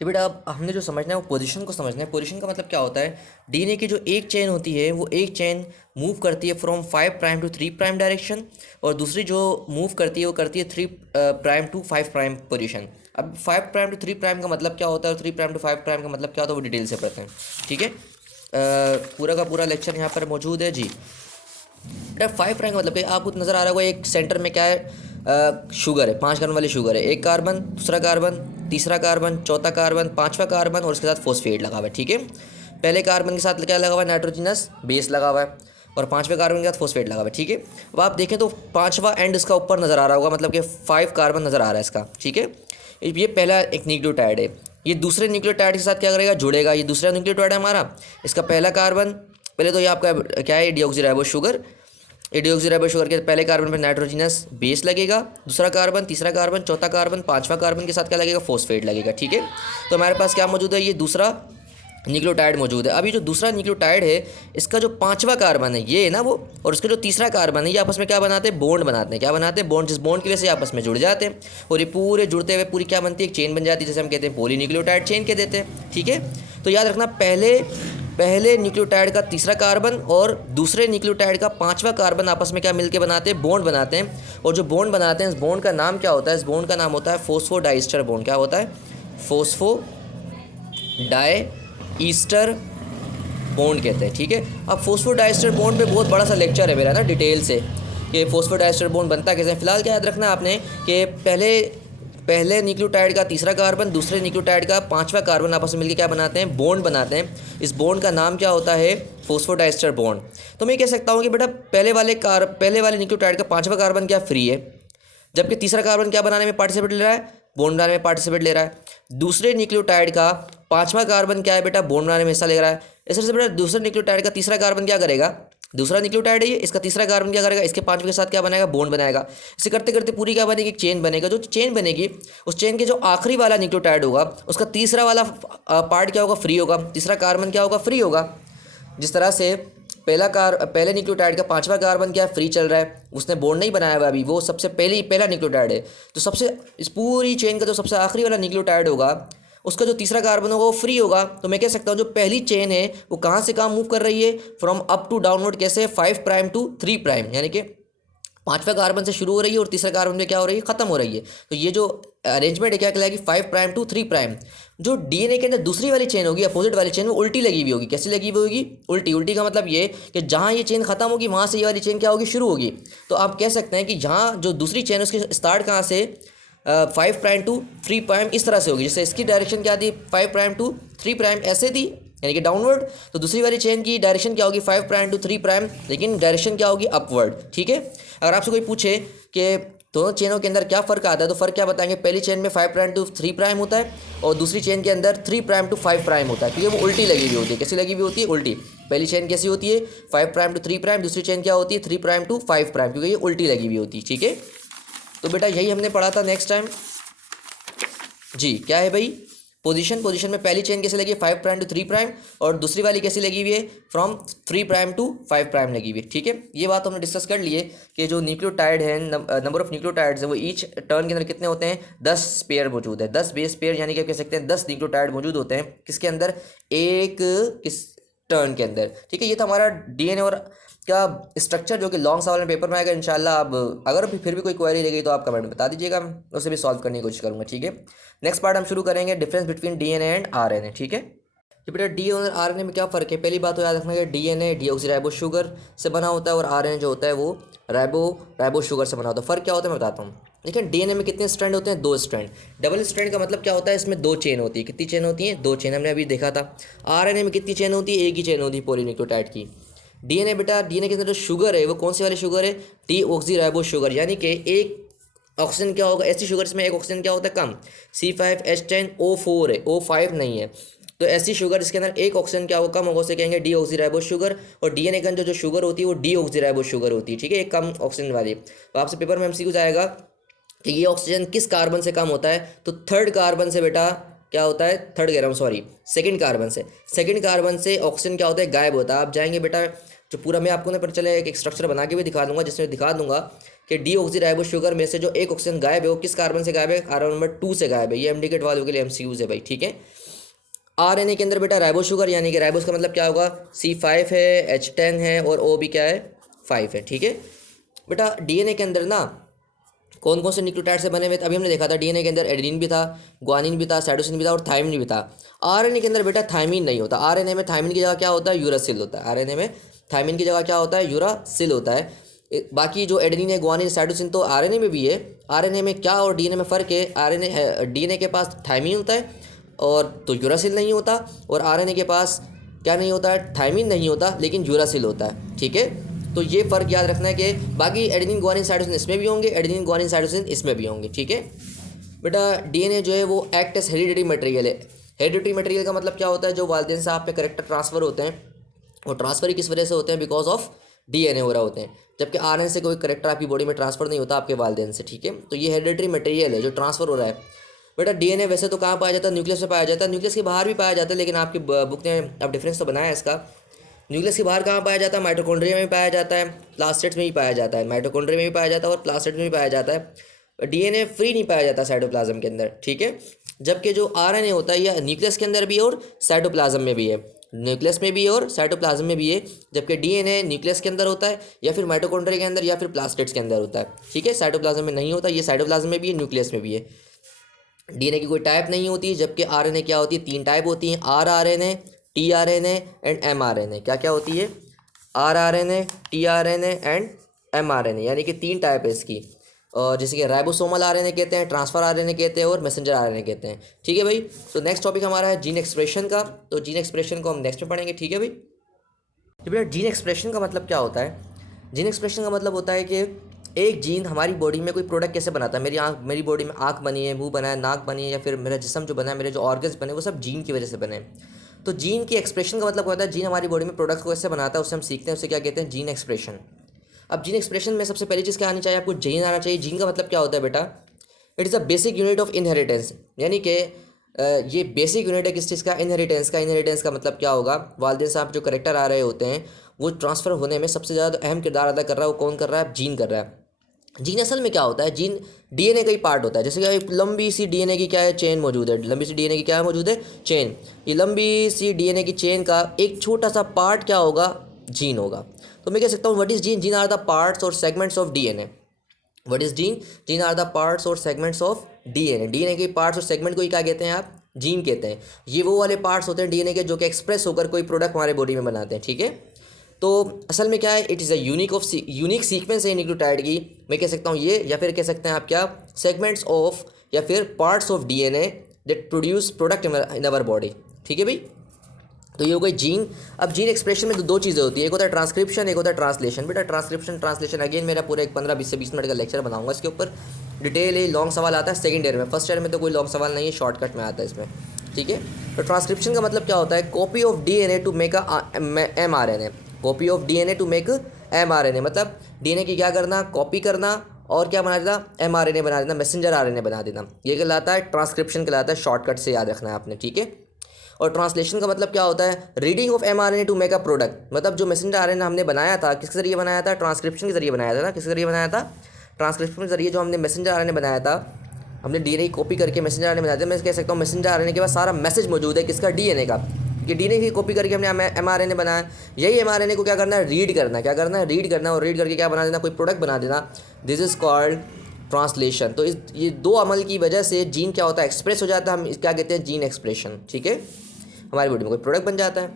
तो बेटा अब हमने जो समझना है वो पोजीशन को समझना है। पोजीशन का मतलब क्या होता है, डीएनए की जो एक चेन होती है वो एक चेन मूव करती है from 5 prime to 3 prime direction, और दूसरी जो मूव करती है वो करती है 3 प्राइम टू 5 प्राइम पोजीशन। अब 5 प्राइम टू 3 प्राइम का मतलब क्या होता है और 3 प्राइम टू 5 प्राइम का मतलब क्या होता है वो डिटेल से पढ़ते हैं, ठीक है। पूरा का पूरा लेक्चर यहाँ पर मौजूद है जी। बेटा 5 प्राइम का मतलब कि आपको नज़र आ रहा होगा एक सेंटर में क्या है, शुगर है, 5 कार्बन वाली शुगर है, एक कार्बन, दूसरा कार्बन, तीसरा कार्बन, चौथा कार्बन, पांचवा कार्बन और उसके साथ फॉस्फेट लगा हुआ है, ठीक है। पहले कार्बन के साथ क्या लगा हुआ है, नाइट्रोजनस बेस लगा हुआ है, और पांचवें कार्बन के साथ फॉस्फेट लगा हुआ है, ठीक है। अब आप देखें तो पांचवा एंड इसका ऊपर नज़र आ रहा होगा, मतलब कि 5 कार्बन नज़र आ रहा है इसका, ठीक है। ये पहला एक न्यूक्लियोटाइड है, ये दूसरे न्यूक्लियोटाइड के साथ क्या करेगा, जुड़ेगा। ये दूसरा न्यूक्लियोटाइड है हमारा, इसका पहला कार्बन, पहले तो ये आपका क्या है, डिऑक्सीराइबोस शुगर। डिऑक्सीराइबोस शुगर के पहले कार्बन पर नाइट्रोजनस बेस लगेगा, दूसरा कार्बन, तीसरा कार्बन, चौथा कार्बन, पांचवा कार्बन के साथ क्या लगेगा, फॉस्फेट लगेगा, ठीक है। तो हमारे पास क्या मौजूद है, ये दूसरा न्यूक्लियोटाइड मौजूद है। अभी जो दूसरा न्यूक्लियोटाइड है इसका जो पांचवा कार्बन है ये है ना वो, और उसका जो तीसरा कार्बन है ये आपस में क्या बनाते हैं, बॉन्ड बनाते हैं। क्या बनाते हैं, बॉन्ड। जिस बॉन्ड की वजह से आपस में जुड़ जाते हैं और ये पूरे जुड़ते हुए पूरी क्या बनती है, एक चेन बन जाती है, जैसे हम कहते हैं पॉलीन्यूक्लियोटाइड चेन कह देते हैं, ठीक है। तो याद रखना, पहले न्यूक्लियोटाइड का तीसरा कार्बन और दूसरे न्यूक्लियोटाइड का पांचवा कार्बन आपस में क्या मिलके बनाते हैं, बॉन्ड बनाते हैं। और जो बॉन्ड बनाते हैं इस बॉन्ड का नाम क्या होता है, इस बॉन्ड का नाम होता है फॉस्फोडाइस्टर बॉन्ड। क्या होता है, फॉस्फोडाइस्टर बॉन्ड कहते हैं, ठीक है। अब फॉस्फोडाइस्टर बॉन्ड पे बहुत बड़ा सा लेक्चर है मेरा ना, डिटेल से, कि फॉस्फोडाइस्टर बॉन्ड बनता कैसे है। फिलहाल क्या याद रखना है आपने कि पहले न्यूक्लियोटाइड का तीसरा कार्बन, दूसरे न्यूक्लियोटाइड का पांचवा कार्बन आपस में मिलकर क्या बनाते हैं, बॉन्ड बनाते हैं। इस बॉन्ड का नाम क्या होता है, फॉस्फोडाइस्टर बॉन्ड। तो मैं कह सकता हूँ कि बेटा पहले वाले न्यूक्लियोटाइड का पांचवा कार्बन क्या फ्री है, जबकि तीसरा कार्बन क्या बनाने में पार्टिसिपेट ले रहा है, बॉन्ड बनाने में पार्टिसिपेट ले रहा है। दूसरे न्यूक्लियोटाइड का पांचवा कार्बन क्या है बेटा, बॉन्ड बनाने में हिस्सा ले रहा है। इस तरह से बेटा दूसरे न्यूक्लियोटाइड का तीसरा कार्बन क्या करेगा, दूसरा न्यूक्लियोटाइड है ये, इसका तीसरा कार्बन क्या करेगा, इसके पांचवें के साथ क्या बनाएगा, बॉन्ड बनाएगा। इसे करते करते पूरी क्या बनेगी, एक चेन बनेगा। जो चेन बनेगी उस चेन के जो आखिरी वाला न्यूक्लियोटाइड होगा उसका तीसरा वाला पार्ट क्या होगा, फ्री होगा, तीसरा कार्बन क्या होगा, फ्री होगा। जिस तरह से पहले न्यूक्लियोटाइड का पांचवा कार्बन क्या फ्री चल रहा है, उसने बॉन्ड नहीं बनाया हुआ अभी, वो सबसे पहला न्यूक्लियोटाइड है। तो सबसे इस पूरी चेन का जो सबसे आखिरी वाला न्यूक्लियोटाइड होगा उसका जो तीसरा कार्बन होगा वो फ्री होगा। तो मैं कह सकता हूँ जो पहली चेन है वो कहाँ से कहाँ मूव कर रही है, फ्रॉम अप टू डाउनवर्ड। कैसे, 5 प्राइम टू 3 प्राइम, यानी कि पांचवें कार्बन से शुरू हो रही है और तीसरे कार्बन में क्या हो रही है, खत्म हो रही है। तो ये जो अरेंजमेंट है क्या कहलाएगी, 5 प्राइम टू 3 प्राइम। जो डीएनए के अंदर दूसरी वाली चेन होगी, अपोजिट वाली चेन, वो उल्टी लगी हुई होगी। कैसी लगी हुई होगी, उल्टी। उल्टी का मतलब ये कि जहाँ ये चेन खत्म होगी वहाँ से ये वाली चेन क्या होगी, शुरू होगी। तो आप कह सकते हैं कि जहाँ जो दूसरी चेन है उसकी स्टार्ट कहाँ से, 5 प्राइम टू 3 प्राइम इस तरह से होगी। जैसे इसकी डायरेक्शन क्या थी, 5 प्राइम टू 3 प्राइम ऐसे थी, यानी कि डाउनवर्ड। तो दूसरी वाली चेन की डायरेक्शन क्या होगी, 5 प्राइम टू 3 प्राइम, लेकिन डायरेक्शन क्या होगी, अपवर्ड, ठीक है। अगर आपसे कोई पूछे कि दोनों चेनों के अंदर क्या फ़र्क आता है, तो फ़र्क क्या बताएंगे, पहली चेन में 5 प्राइम टू 3 प्राइम होता है और दूसरी चेन के अंदर 3 प्राइम टू 5 प्राइम होता है, क्योंकि वो उल्टी लगी हुई होती है। कैसी लगी हुई होती है, उल्टी। पहली चेन कैसी होती है, 5 प्राइम टू 3 प्राइम, दूसरी चेन क्या होती है, 3 प्राइम टू 5 प्राइम, क्योंकि ये उल्टी लगी हुई होती है, ठीक है। तो बेटा यही हमने पढ़ा था। नेक्स्ट टाइम जी क्या है भाई, पोजीशन में पहली चेन कैसे लगी है, 5 प्राइम टू 3 प्राइम, और दूसरी वाली कैसी लगी हुई है, फ्रॉम 3 प्राइम टू 5 प्राइम लगी हुई है, ठीक है। ये बात हमने डिस्कस कर ली है कि जो न्यूक्लियोटाइड है, नंबर ऑफ न्यूक्लियोटाइड्स है वो ईच टर्न के अंदर कितने होते हैं, 10 पेयर मौजूद है, 10 बेस पेयर, यानी कि आप कह सकते हैं 10 न्यूक्लियोटाइड मौजूद होते हैं किसके अंदर, एक किस टर्न के अंदर, ठीक है। ये था हमारा डीएनए और का स्ट्रक्चर, जो कि लॉन्ग सवाल में पेपर में आएगा इंशाल्लाह। अब अगर फिर भी कोई क्वेरी रहेगी तो आप कमेंट में बता दीजिएगा, मैं उसे भी सॉल्व करने की कोशिश करूंगा, ठीक है। नेक्स्ट पार्ट हम शुरू करेंगे, difference between DNA and RNA, ठीक है। तो बेटा डीएनए और आरएनए में क्या फ़र्क है, पहली बात तो याद रखना कि डीएनए डीऑक्सीराइबोस शुगर से बना होता है और आरएनए जो होता है वो राइबोस शुगर से बना होता है। फ़र्क क्या होता है मैं बताता हूँ। लेकिन डीएनए में कितने स्ट्रैंड होते हैं, 2 स्ट्रैंड। डबल स्ट्रैंड का मतलब क्या होता है, इसमें 2 चेन होती है। कितनी चेन होती है, 2 चेन, हमने अभी देखा था। आरएनए में कितनी चेन होती है, एक ही चेन होती है पॉलीन्यूक्लियोटाइड की। डीएनए बेटा, डीएनए के अंदर जो शुगर है वो कौन सी वाली शुगर है, डीऑक्सीराइबोस शुगर, यानी कि एक ऑक्सीजन क्या होगा, ऐसी शुगर इसमें एक ऑक्सीजन क्या होता है, कम, C5H10O4 है, O5 नहीं है। तो ऐसी शुगर इसके अंदर एक ऑक्सीजन क्या होगा, कम होगा, उसे कहेंगे डीऑक्सीराइबोस शुगर। और डीएनए के अंदर जो शुगर होती है वो डीऑक्सीराइबोस शुगर होती है, ठीक है, एक कम ऑक्सीजन वाली। तो आपसे पेपर में एमसीक्यू जाएगा कि ये ऑक्सीजन किस कार्बन से कम होता है, तो थर्ड कार्बन से बेटा क्या होता है, सेकंड कार्बन से ऑक्सीजन क्या होता है, गायब होता है। आप जाएंगे बेटा जो पूरा मैं आपको ना पर चले एक स्ट्रक्चर बना के भी दिखा दूंगा, जिसमें दिखा दूंगा कि डीऑक्सीराइबो शुगर में से जो एक ऑक्सीजन गायब है वो किस कार्बन से गायब है, कार्बन नंबर 2 से गायब है। ये एमडीकेट वालों के लिए एमसीक्यूज है भाई, ठीक है। आरएनए के अंदर बेटा राइबो शुगर, यानी कि राइबोस का मतलब क्या होगा, C5 है, H10 है और O भी क्या है, 5 है, ठीक है। बेटा डीएनए के अंदर ना कौन कौन से न्यूक्लियोटाइड से बने हुए थे, अभी हमने देखा था डीएनए के अंदर एडेनिन भी था, ग्वानिन भी था, साइटोसिन भी था और थायमिन भी था। आरएनए के अंदर बेटा थायमिन नहीं होता। आरएनए में थायमिन की जगह क्या होता है, यूरासिल होता है। आरएनए में थायमिन की जगह क्या होता है, यूरासिल होता है। बाकी जो एडेनिन है, ग्वानिन, साइटोसिन तो आरएनए में भी है। आरएनए में क्या और डीएनए में फ़र्क है, आरएनए डीएनए के पास थायमिन होता है और तो यूरासिल नहीं होता, और आरएनए के पास क्या नहीं होता है, थायमिन नहीं होता लेकिन यूरासिल होता है, ठीक है। तो ये फ़र्क याद रखना है कि बाकी एडेनिन ग्वानिन साइटोसिन इसमें भी होंगे, एडेनिन ग्वानिन साइटोसिन इसमें भी होंगे, ठीक है। बेटा डीएनए जो है वो एक्ट एज हेरिडिटरी मटेरियल है। हेरिडिटरी मटेरियल का मतलब क्या होता है, जो वालिदैन से आप पे करेक्टर ट्रांसफ़र होते हैं वो ट्रांसफ़र ही किस वजह से होते हैं, बिकॉज ऑफ डीएनए हो रहा होते हैं। जबकि आरएनए से कोई करेक्टर आपकी बॉडी में ट्रांसफ़र नहीं होता आपके वालिदैन से, ठीक है। तो ये हेरिडिटरी मटेरियल है जो ट्रांसफ़र हो रहा है। बेटा डीएनए वैसे तो कहाँ पाया जाता है, न्यूक्लियस में पाया जाता है, न्यूक्लियस के बाहर भी पाया जाता है, लेकिन आपकी बुक ने अब डिफरेंस तो बनाया है इसका। न्यूक्लियस के बाहर कहाँ पाया जाता है, माइटोकॉन्ड्रिया में भी पाया जाता है, प्लास्टिड्स में भी पाया जाता है, माइटोकॉन्ड्रिया में भी पाया जाता है और प्लास्टिड्स में भी पाया जाता है। डीएनए फ्री नहीं पाया जाता साइटोप्लाज्म के अंदर, ठीक है। जबकि जो आरएनए होता है यह न्यूक्लियस के अंदर भी और साइटोप्लाज्म में भी है, न्यूक्लियस में भी और साइटोप्लाज्म में भी है। जबकि डीएनए न्यूक्लियस के अंदर होता है या फिर माइटोकॉन्ड्रिया के अंदर या फिर प्लास्टिड्स के अंदर होता है, ठीक है। साइटोप्लाज्म में नहीं होता, ये साइटोप्लाज्म में भी है, न्यूक्लियस में भी है। डीएनए की कोई टाइप नहीं होती, जबकि आरएनए क्या होती है, 3 टाइप होती हैं, आरआरएनए, टीआरएनए एंड एमआरएनए। क्या क्या होती है, आरआरएनए, टीआरएनए एंड एमआरएनए, यानी कि 3 टाइप है इसकी। और जैसे कि राइबोसोमल आरएनए कहते हैं, ट्रांसफर आरएनए कहते हैं और मैसेंजर आरएनए कहते हैं, ठीक है भाई। तो नेक्स्ट टॉपिक हमारा है जीन एक्सप्रेशन का, तो जीन एक्सप्रेशन को हम नेक्स्ट में पढ़ेंगे, ठीक है भाई। तो भैया जीन एक्सप्रेशन का मतलब क्या होता है, जीन एक्सप्रेशन का मतलब होता है कि एक जीन हमारी बॉडी में कोई प्रोडक्ट कैसे बनाता है। मेरी बॉडी में आँख बनी है, मुंह बना है, नाक बनी है, या फिर मेरा जिस्म जो बना है, मेरे जो ऑर्गन्स बने वो सब जीन की वजह से बने हैं। तो जीन की एक्सप्रेशन का मतलब होता है जीन हमारी बॉडी में प्रोडक्ट्स को कैसे बनाता है, उससे हम सीखते हैं, उसे क्या कहते हैं, जीन एक्सप्रेशन। अब जीन एक्सप्रेशन में सबसे पहली चीज़ क्या आनी चाहिए, आपको जीन आना चाहिए। जीन का मतलब क्या होता है बेटा, it is a basic unit of inheritance, यानी कि ये बेसिक यूनिट है किस चीज़ का, इनहेरिटेंस का। इनहेरिटेंस का मतलब क्या होगा, वालिदैन से आप जो करेक्टर आ रहे होते हैं वो ट्रांसफ़र होने में सबसे ज़्यादा अहम किरदार अदा कर रहा है, वो कौन कर रहा है, जीन कर रहा है। जीन असल में क्या होता है, जीन डीएनए का ही पार्ट होता है। जैसे कि एक लंबी सी डीएनए की क्या है, चेन मौजूद है, लंबी सी डीएनए की क्या है मौजूद है, चेन। ये लंबी सी डीएनए की चेन का एक छोटा सा पार्ट क्या होगा, जीन होगा। तो मैं कह सकता हूँ what is gene, gene are the parts और segments of DNA. What is gene, gene are the parts और सेगमेंट्स ऑफ डीएनए। डीएनए के पार्ट्स और सेगमेंट को ही क्या कहते हैं आप, जीन कहते हैं। ये वो वाले पार्ट्स होते हैं डीएनए के जो कि एक्सप्रेस होकर कोई प्रोडक्ट हमारे बॉडी में बनाते हैं, ठीक है। तो असल में क्या है, it is a unique sequence है न्यूक्लियोटाइड की, मैं कह सकता हूँ ये, या फिर कह सकते हैं आप क्या, सेगमेंट्स ऑफ या फिर parts of DNA that produce product in our body, ठीक है भाई। तो ये हो गई जीन। अब जीन एक्सप्रेशन में तो 2 चीज़ें होती है, एक होता है ट्रांसक्रिप्शन, एक होता है ट्रांसलेशन। बेटा ट्रांसलेशन अगेन मेरा पूरा एक 15 से 20 मिनट का लेक्चर बनाऊंगा इसके ऊपर, डिटेल है, लॉन्ग सवाल आता है सेकंड ईयर में। फर्स्ट ईयर में तो कोई लॉन्ग सवाल नहीं है, शॉर्टकट में आता है इसमें, ठीक है। तो ट्रांसक्रिप्शन का मतलब क्या होता है, copy of DNA to make mRNA, copy of DNA to make mRNA, मतलब डीएनए की क्या करना, कॉपी करना और क्या बना देना, एमआरएनए बना देना, मैसेंजर आरएनए बना देना। ये कहलाता है ट्रांसक्रिप्शन, कहलाता है, शॉर्टकट से याद रखना है आपने, ठीक है। और ट्रांसलेशन का मतलब क्या होता है, reading of mRNA to make a product, मतलब जो मैसेंजर आरएनए हमने बनाया था किसके जरिए बनाया था, ट्रांसक्रिप्शन के जरिए बनाया था ना, किसके जरिए बनाया था, ट्रांसक्रिप्शन के जरिए। जो हमने मैसेंजर आरएनए बनाया था, हमने डीएनए की कॉपी करके मैसेंजर आरएनए बनाया था। मैं कह सकता हूँ मैसेंजर आरएनए के पास सारा मैसेज मौजूद है किसका, डीएनए का, कि डीएनए की कॉपी करके हमने एमआरएनए बनाया। यही एमआरएनए को क्या करना है, रीड करना है, क्या करना है, रीड करना है, और रीड करके क्या बना देना, कोई प्रोडक्ट बना देना। This is called translation. तो ये 2 अमल की वजह से जीन क्या होता है, एक्सप्रेस हो जाता है, हम क्या कहते हैं, जीन एक्सप्रेशन, ठीक है। हमारी बॉडी में कोई प्रोडक्ट बन जाता है।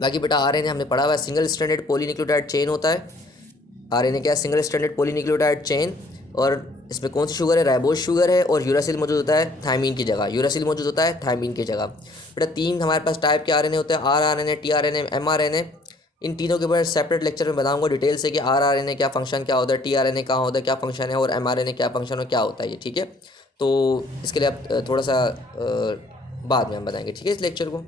बाकी बेटा आरएनए हमने पढ़ा हुआ है, सिंगल स्ट्रैंडेड पॉलीन्यूक्लियोटाइड चेन होता है। आरएनए क्या है, सिंगल स्ट्रैंडेड पॉलीन्यूक्लियोटाइड चेन। और इसमें कौन सी शुगर है, राइबोज शुगर है, और यूरासिल मौजूद होता है थायमीन की जगह, यूरासिल मौजूद होता है थायमीन की जगह। बेटा 3 हमारे पास टाइप के आरएनए होते हैं, आरआरएनए, टीआरएनए, एमआरएनए। इन तीनों के बारे में सेपरेट लेक्चर में बताऊंगा डिटेल से कि आरआरएनए क्या फंक्शन क्या होता है, टीआरएनए कहाँ होता है क्या फंक्शन है, और एमआरएनए क्या फंक्शन और क्या होता है ये, ठीक है। तो इसके लिए आप थोड़ा सा बाद में हम बताएंगे, ठीक है, इस लेक्चर को।